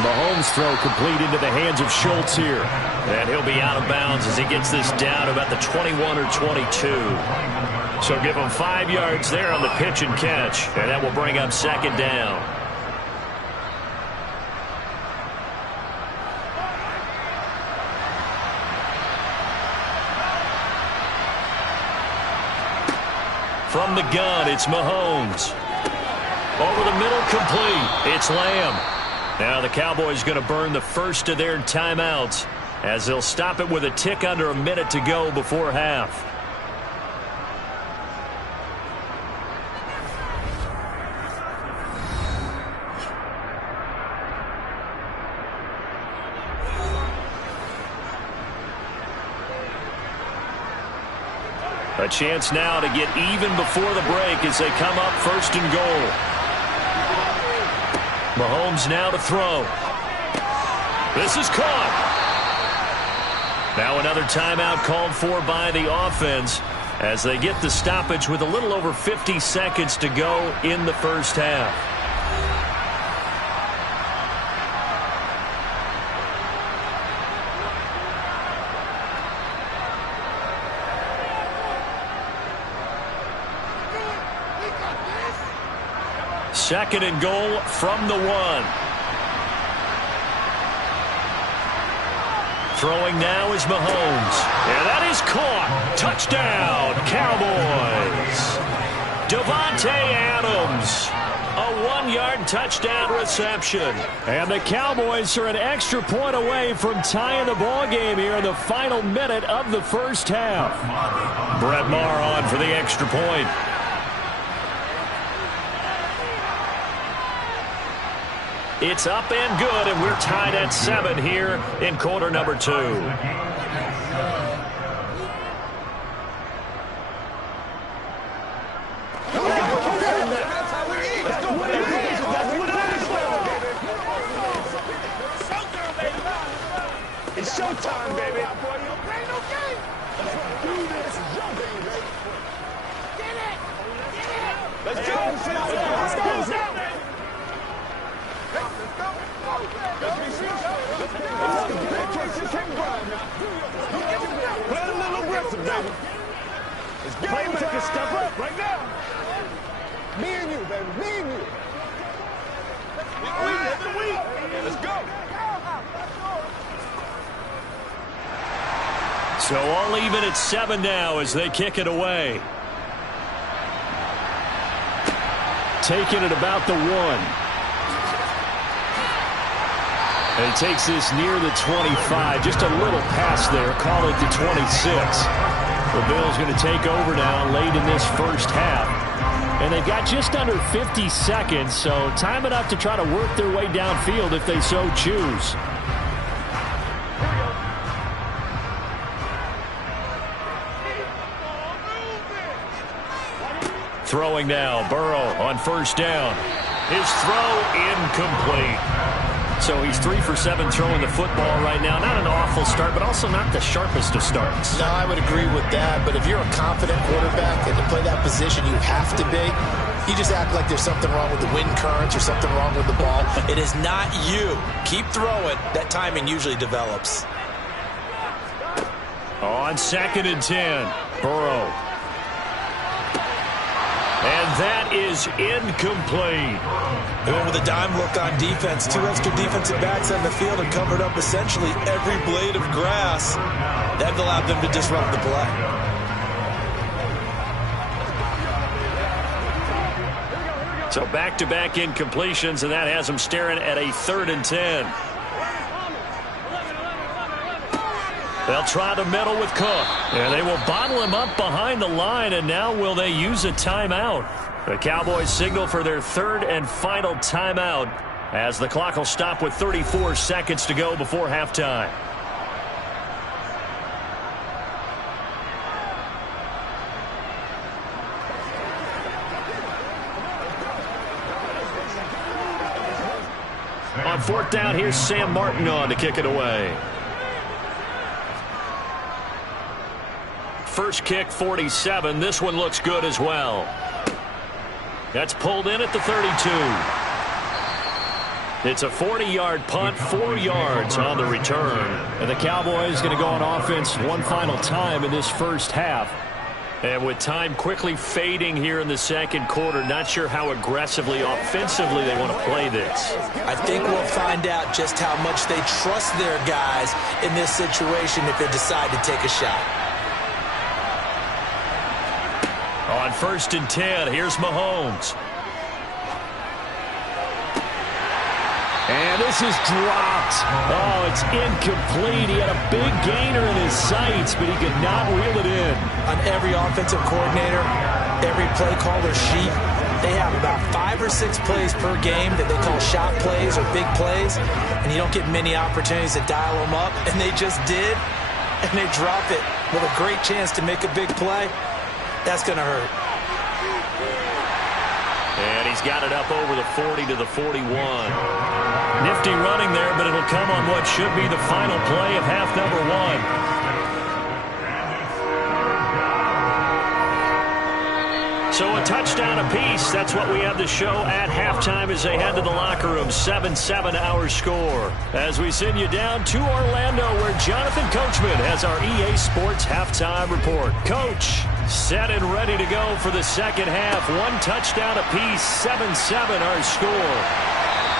Mahomes throw complete into the hands of Schultz here. And he'll be out of bounds as he gets this down about the 21 or 22. So give him 5 yards there on the pitch and catch. And that will bring up 2nd down. From the gun, it's Mahomes. Over the middle, complete. It's Lamb. Now the Cowboys going to burn the first of their timeouts as they'll stop it with a tick under a minute to go before half. A chance now to get even before the break as they come up 1st and goal. Mahomes now to throw. This is caught. Now another timeout called for by the offense as they get the stoppage with a little over 50 seconds to go in the first half. Second and goal from the 1. Throwing now is Mahomes. And that is caught. Touchdown, Cowboys. Davante Adams. A 1-yard touchdown reception. And the Cowboys are an extra point away from tying the ball game here in the final minute of the first half. Brett Maher on for the extra point. It's up and good, and we're tied at 7 here in quarter number 2. It's showtime, baby. Ain't no game. Let's do this. This is your game, baby. Get it. Get it. Let's go. Let's go. Let's go. Let's go. Play a little aggressive, baby. Let's get playmaker, step up right now. Me and you, baby. Me and you. Let's go. So all even at 7 now as they kick it away. Taking it about the 1. And he takes this near the 25. Just a little pass there. Call it the 26. The Bills going to take over now late in this first half. And they've got just under 50 seconds, so time enough to try to work their way downfield if they so choose. Throwing now, Burrow on first down. His throw incomplete. So he's 3 for 7 throwing the football right now. Not an awful start, but also not the sharpest of starts. No, I would agree with that. But if you're a confident quarterback and to play that position, you have to be. You just act like there's something wrong with the wind currents or something wrong with the ball. It is not you. Keep throwing. That timing usually develops. On 2nd and 10, Burrow. And that is incomplete. They went with a dime look on defense. 2 extra defensive backs on the field and covered up essentially every blade of grass. That allowed them to disrupt the play. So back-to-back incompletions, and that has them staring at a 3rd and 10. They'll try the middle with Cook. And they will bottle him up behind the line, and now will they use a timeout? The Cowboys signal for their 3rd and final timeout as the clock will stop with 34 seconds to go before halftime. On 4th down, here's Sam Martin on to kick it away. First kick, 47. This one looks good as well. That's pulled in at the 32. It's a 40-yard punt, 4 yards on the return. And the Cowboys going to go on offense one final time in this first half. And with time quickly fading here in the second quarter, not sure how aggressively, offensively they want to play this. I think we'll find out just how much they trust their guys in this situation if they decide to take a shot. On 1st and 10, here's Mahomes. And this is dropped. Oh, it's incomplete. He had a big gainer in his sights, but he could not reel it in. On every offensive coordinator, every play caller sheet, they have about 5 or 6 plays per game that they call shot plays or big plays, and you don't get many opportunities to dial them up, and they just did, and they drop it with a great chance to make a big play. That's going to hurt. And he's got it up over the 40 to the 41. Nifty running there, but it'll come on what should be the final play of half number 1. So a touchdown apiece. That's what we have to show at halftime as they head to the locker room. 7-7 our score. As we send you down to Orlando, where Jonathan Coachman has our EA Sports halftime report. Coach, set and ready to go for the second half. 1 touchdown apiece. 7-7 our score.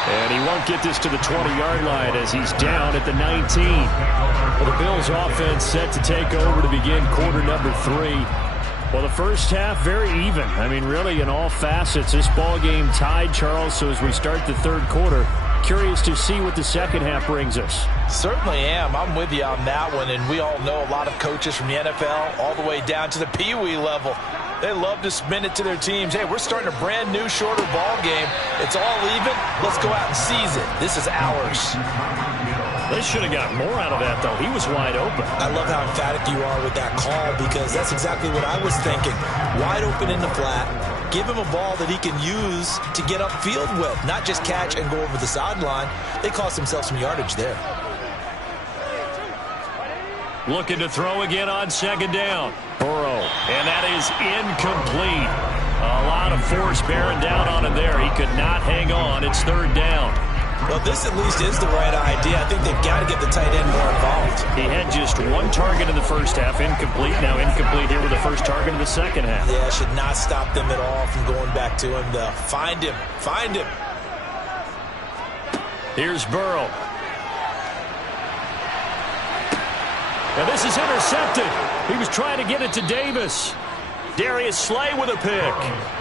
And he won't get this to the 20-yard line as he's down at the 19. Well, the Bills offense set to take over to begin quarter number 3. Well, the first half, very even. I mean, really, in all facets, this ball game tied, Charles. So as we start the third quarter, curious to see what the second half brings us. Certainly am. I'm with you on that one. And we all know a lot of coaches from the NFL all the way down to the Pee Wee level. They love to spin it to their teams. Hey, we're starting a brand new, shorter ball game. It's all even. Let's go out and seize it. This is ours. They should have got more out of that, though. He was wide open. I love how emphatic you are with that call because that's exactly what I was thinking. Wide open in the flat. Give him a ball that he can use to get upfield with, not just catch and go over the sideline. They cost themselves some yardage there. Looking to throw again on second down. Burrow, and that is incomplete. A lot of force bearing down on him there. He could not hang on. It's third down. Well, this at least is the right idea. I think they've got to get the tight end more involved. He had just one target in the first half, incomplete. Now incomplete here with the first target in the second half. Yeah, should not stop them at all from going back to him, though. Find him. Find him. Here's Burrow. Now this is intercepted. He was trying to get it to Davis. Darius Slay with a pick.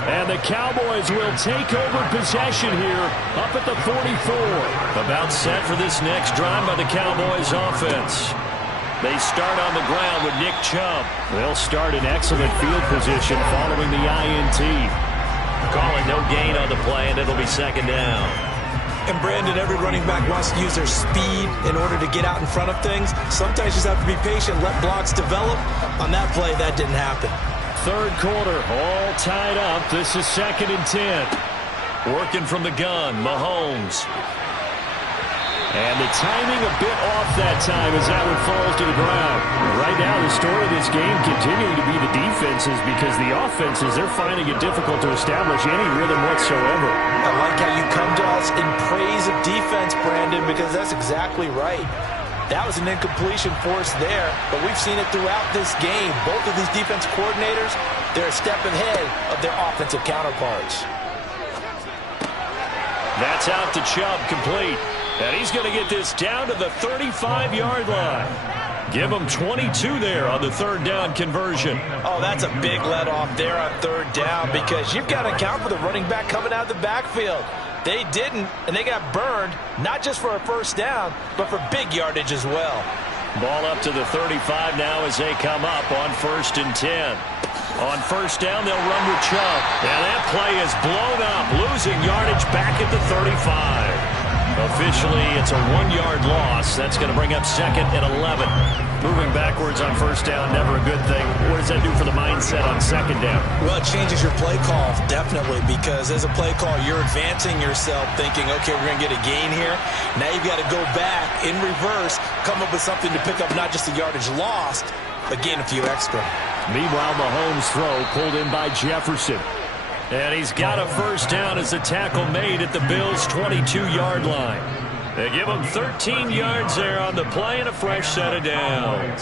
And the Cowboys will take over possession here up at the 44. About set for this next drive by the Cowboys offense. They start on the ground with Nick Chubb. They'll start in excellent field position following the INT. Calling no gain on the play, and it'll be second down. And Brandon, every running back wants to use their speed in order to get out in front of things. Sometimes you just have to be patient, let blocks develop. On that play, that didn't happen. Third quarter, all tied up. This is 2nd and 10. Working from the gun, Mahomes. And the timing a bit off that time as that one falls to the ground. Right now, the story of this game continuing to be the defenses because the offenses, they're finding it difficult to establish any rhythm whatsoever. I like how you come to us in praise of defense, Brandon, because that's exactly right. That was an incompletion force there, but we've seen it throughout this game. Both of these defense coordinators, they're a step ahead of their offensive counterparts. That's out to Chubb, complete. And he's going to get this down to the 35-yard line. Give him 22 there on the third down conversion. Oh, that's a big let off there on third down because you've got to account for the running back coming out of the backfield. They didn't, and they got burned, not just for a first down, but for big yardage as well. Ball up to the 35 now as they come up on 1st and 10. On first down, they'll run with Chubb. And that play is blown up, losing yardage back at the 35. Officially, it's a 1-yard loss. That's going to bring up 2nd and 11. Moving backwards on first down, never a good thing. What does that do for the mindset on second down? Well, it changes your play call, definitely, because as a play call, you're advancing yourself thinking, okay, we're going to get a gain here. Now you've got to go back in reverse, come up with something to pick up not just the yardage lost, but gain a few extra. Meanwhile, Mahomes' throw pulled in by Jefferson. And he's got a first down as the tackle made at the Bills' 22-yard line. They give him 13 yards there on the play and a fresh set of downs.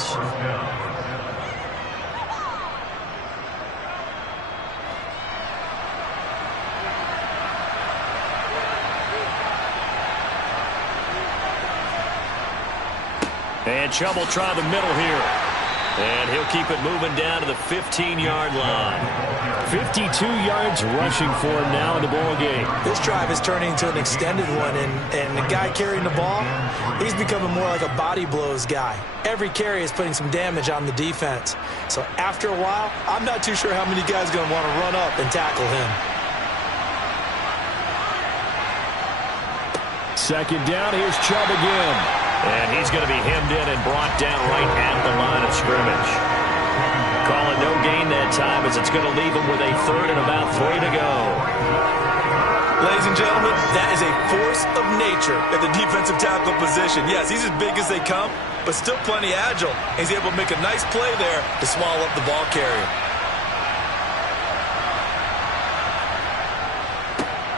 And Chubb will try the middle here. And he'll keep it moving down to the 15-yard line. 52 yards rushing for him now in the ball game. This drive is turning into an extended one, and the guy carrying the ball, he's becoming more like a body blows guy. Every carry is putting some damage on the defense. So after a while, I'm not too sure how many guys are going to want to run up and tackle him. Second down, here's Chubb again. And he's going to be hemmed in and brought down right at the line of scrimmage. Calling no gain that time as it's going to leave him with a 3rd and about 3 to go. Ladies and gentlemen, that is a force of nature at the defensive tackle position. Yes, he's as big as they come, but still plenty agile. He's able to make a nice play there to swallow up the ball carrier.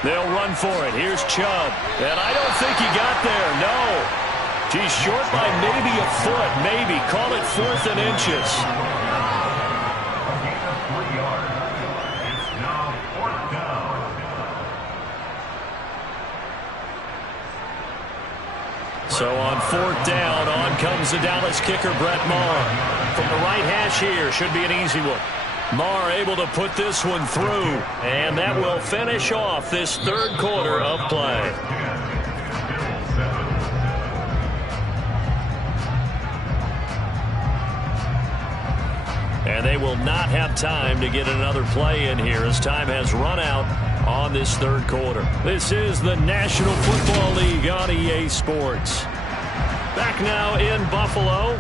They'll run for it. Here's Chubb. And I don't think he got there. No. He's short by maybe a foot. Maybe. Call it 4th and inches. So on 4th down, on comes the Dallas kicker, Brett Maher. From the right hash here, should be an easy one. Marr able to put this one through, and that will finish off this third quarter of play. And they will not have time to get another play in here as time has run out on this third quarter. This is the National Football League on EA Sports. Back now in Buffalo,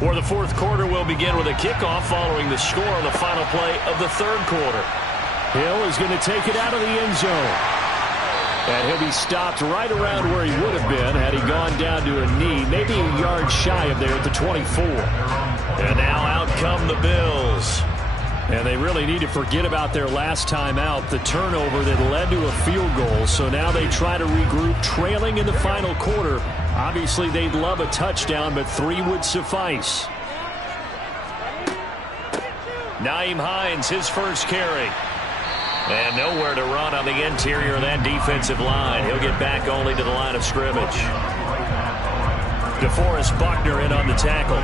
where the fourth quarter will begin with a kickoff following the score on the final play of the third quarter. Hill is going to take it out of the end zone. And he'll be stopped right around where he would have been had he gone down to a knee, maybe a yard shy of there at the 24. And now out come the Bills. And they really need to forget about their last time out, the turnover that led to a field goal. So now they try to regroup, trailing in the final quarter. Obviously, they'd love a touchdown, but 3 would suffice. Nyheim Hines, his first carry. And nowhere to run on the interior of that defensive line. He'll get back only to the line of scrimmage. DeForest Buckner in on the tackle.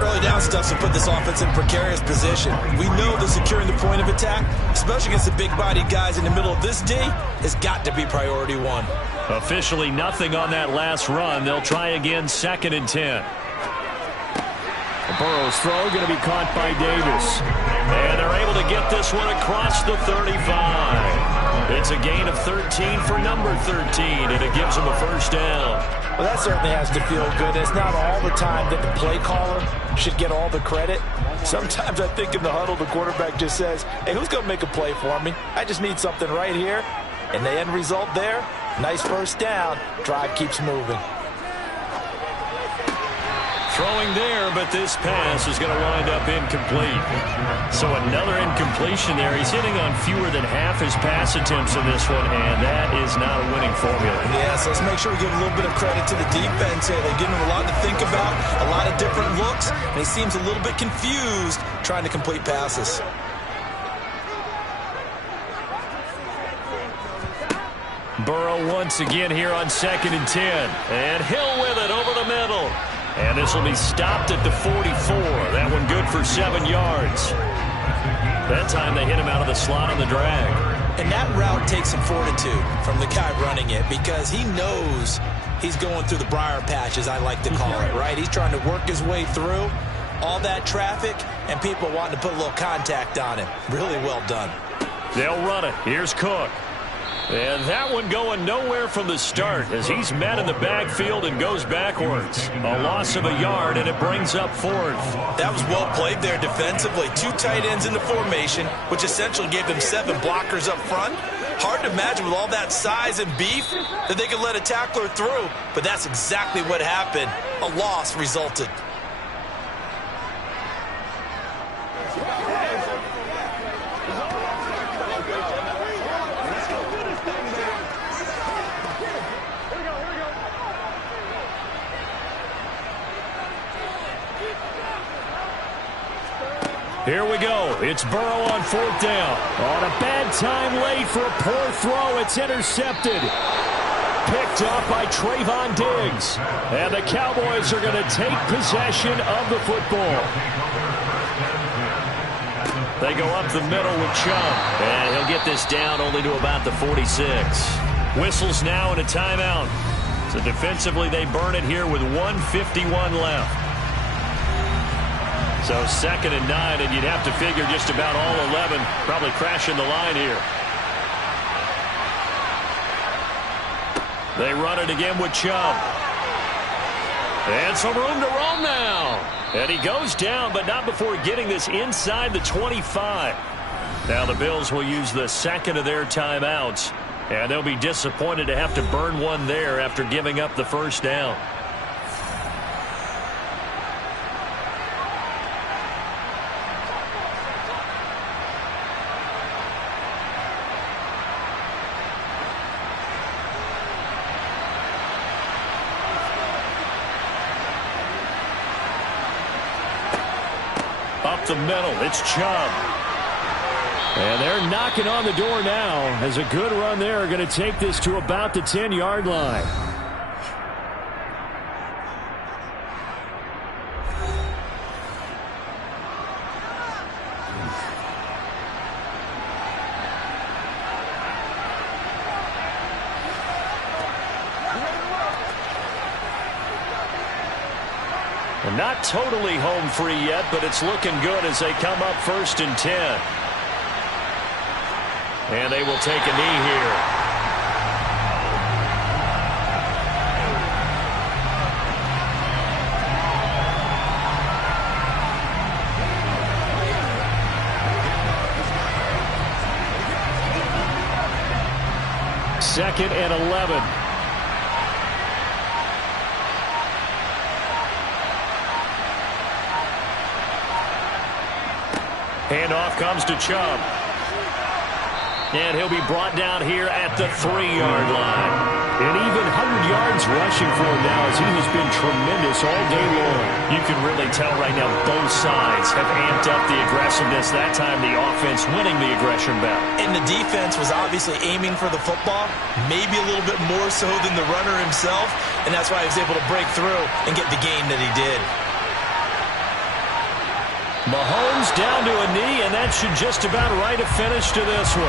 Early down stuff to put this offense in precarious position. We know that securing the point of attack, especially against the big-bodied guys in the middle of this D, has got to be priority 1. Officially nothing on that last run. They'll try again, 2nd and 10. Burrow's throw going to be caught by Davis. And they're able to get this one across the 35. It's a gain of 13 for number 13, and it gives them a first down. Well, that certainly has to feel good. It's not all the time that the play caller should get all the credit. Sometimes I think in the huddle, the quarterback just says, hey, who's going to make a play for me? I just need something right here. And the end result there, nice first down. Drive keeps moving. Throwing there, but this pass is going to wind up incomplete. So another incompletion there. He's hitting on fewer than half his pass attempts in this one, and that is not a winning formula. Yeah, so let's make sure we give a little bit of credit to the defense here. They've given him a lot to think about, a lot of different looks, and he seems a little bit confused trying to complete passes. Burrow once again here on 2nd and 10. And Hill with it over the middle. And this will be stopped at the 44. That one good for 7 yards. That time they hit him out of the slot on the drag. And that route takes some fortitude from the guy running it because he knows he's going through the briar patch, as I like to call it, right? He's trying to work his way through all that traffic and people wanting to put a little contact on him. Really well done. They'll run it. Here's Cook. And that one going nowhere from the start as he's met in the backfield and goes backwards. A loss of a yard, and it brings up 4th. That was well played there defensively. 2 tight ends in the formation, which essentially gave them 7 blockers up front. Hard to imagine with all that size and beef that they could let a tackler through, but that's exactly what happened. A loss resulted. Here we go. It's Burrow on 4th down. On a bad time late for a poor throw. It's intercepted. Picked up by Trayvon Diggs. And the Cowboys are going to take possession of the football. They go up the middle with Chubb. And he'll get this down only to about the 46. Whistles now and a timeout. So defensively they burn it here with 1:51 left. So 2nd and 9, and you'd have to figure just about all 11 probably crashing the line here. They run it again with Chubb. And some room to roam now. And he goes down, but not before getting this inside the 25. Now the Bills will use the 2nd of their timeouts. And they'll be disappointed to have to burn one there after giving up the first down. Up the middle, it's Chubb. And they're knocking on the door now as a good run there going to take this to about the 10-yard line. And not totally home free yet, but it's looking good as they come up 1st and 10. And they will take a knee here. Second and 11. Handoff comes to Chubb. And he'll be brought down here at the 3-yard line. And even 100 yards rushing for him now as he has been tremendous all day long. You can really tell right now both sides have amped up the aggressiveness. That time the offense winning the aggression battle. And the defense was obviously aiming for the football, maybe a little bit more so than the runner himself. And that's why he was able to break through and get the gain that he did. Mahomes down to a knee, and that should just about write a finish to this one.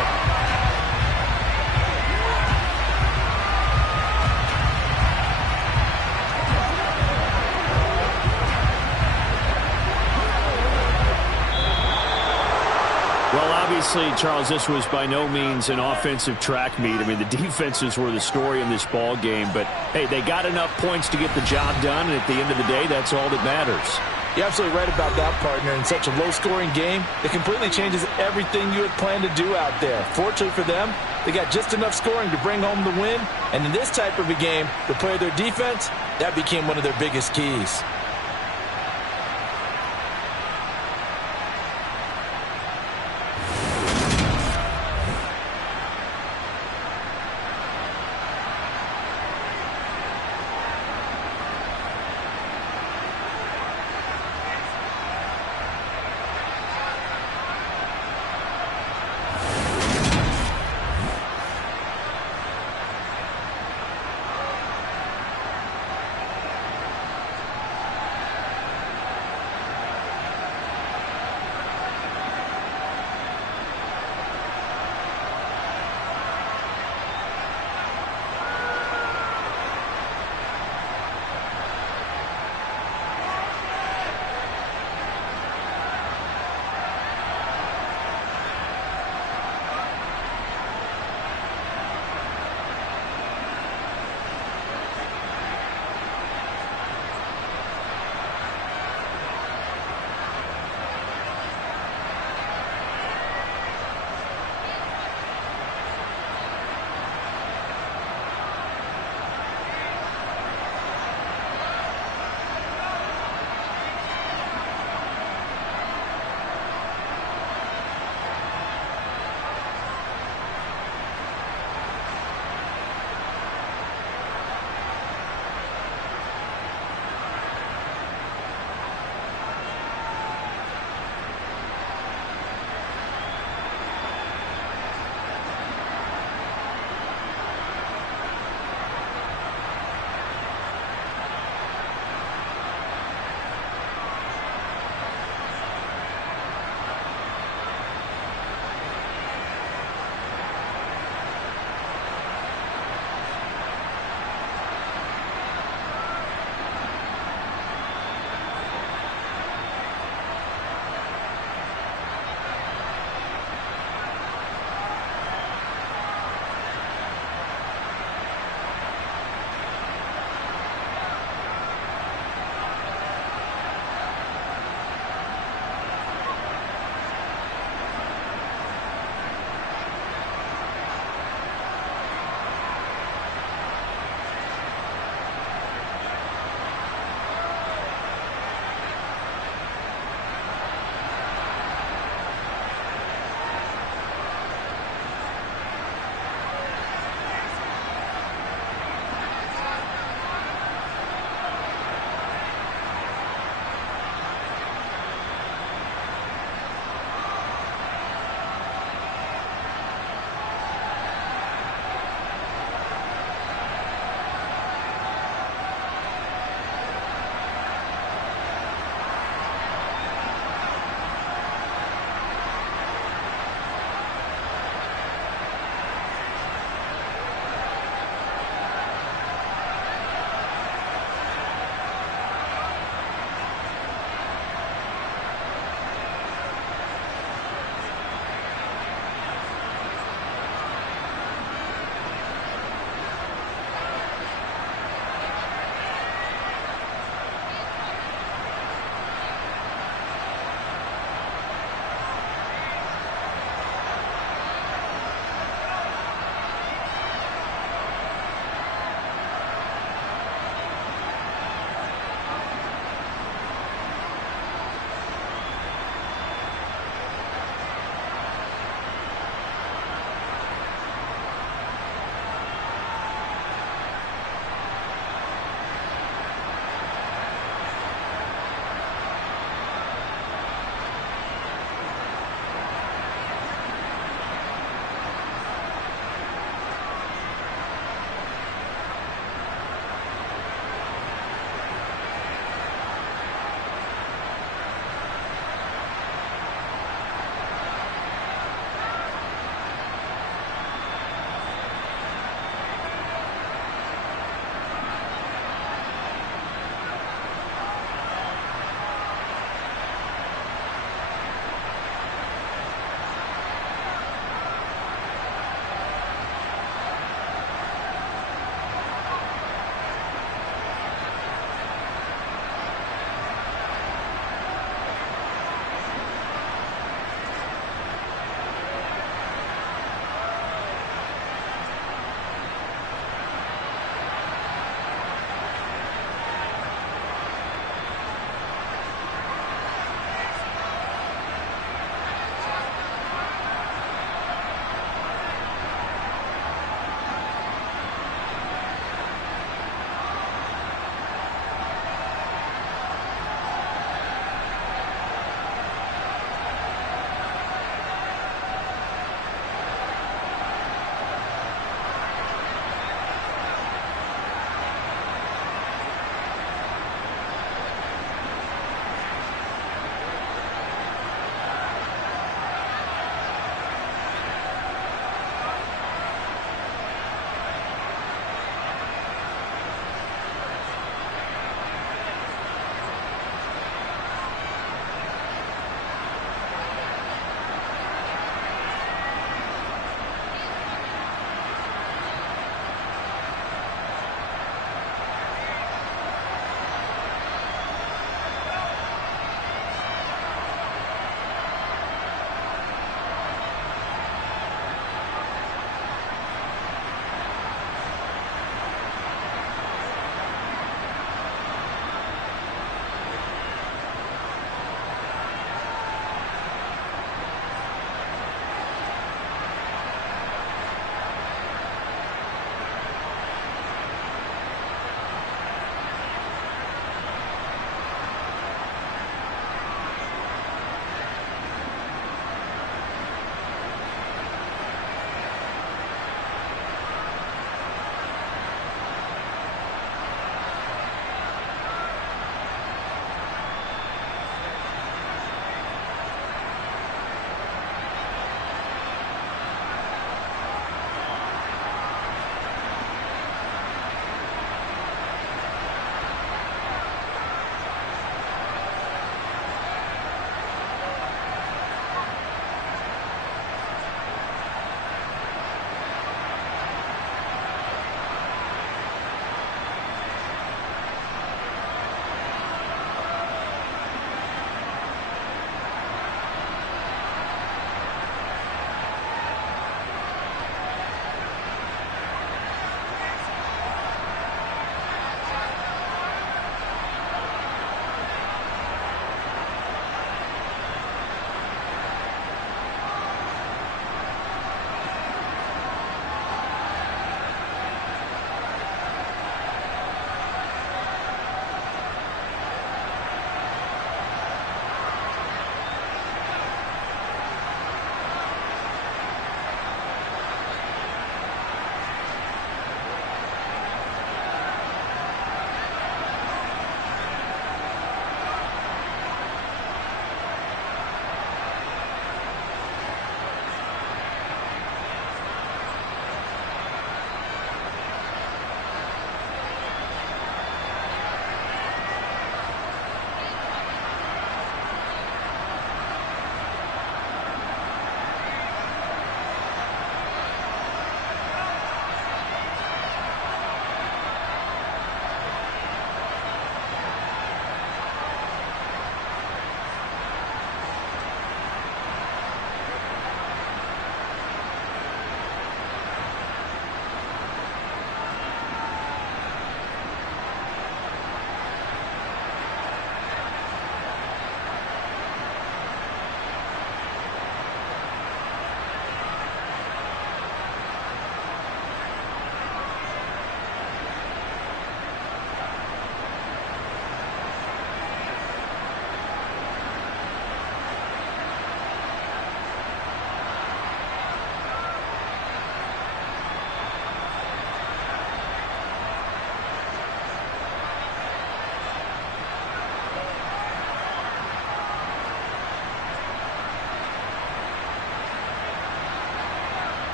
Well, obviously, Charles, this was by no means an offensive track meet. I mean, the defenses were the story in this ball game, but, hey, they got enough points to get the job done, and at the end of the day, that's all that matters. You're absolutely right about that, partner. In such a low-scoring game, it completely changes everything you had planned to do out there. Fortunately for them, they got just enough scoring to bring home the win, and in this type of a game, to play their defense, that became one of their biggest keys.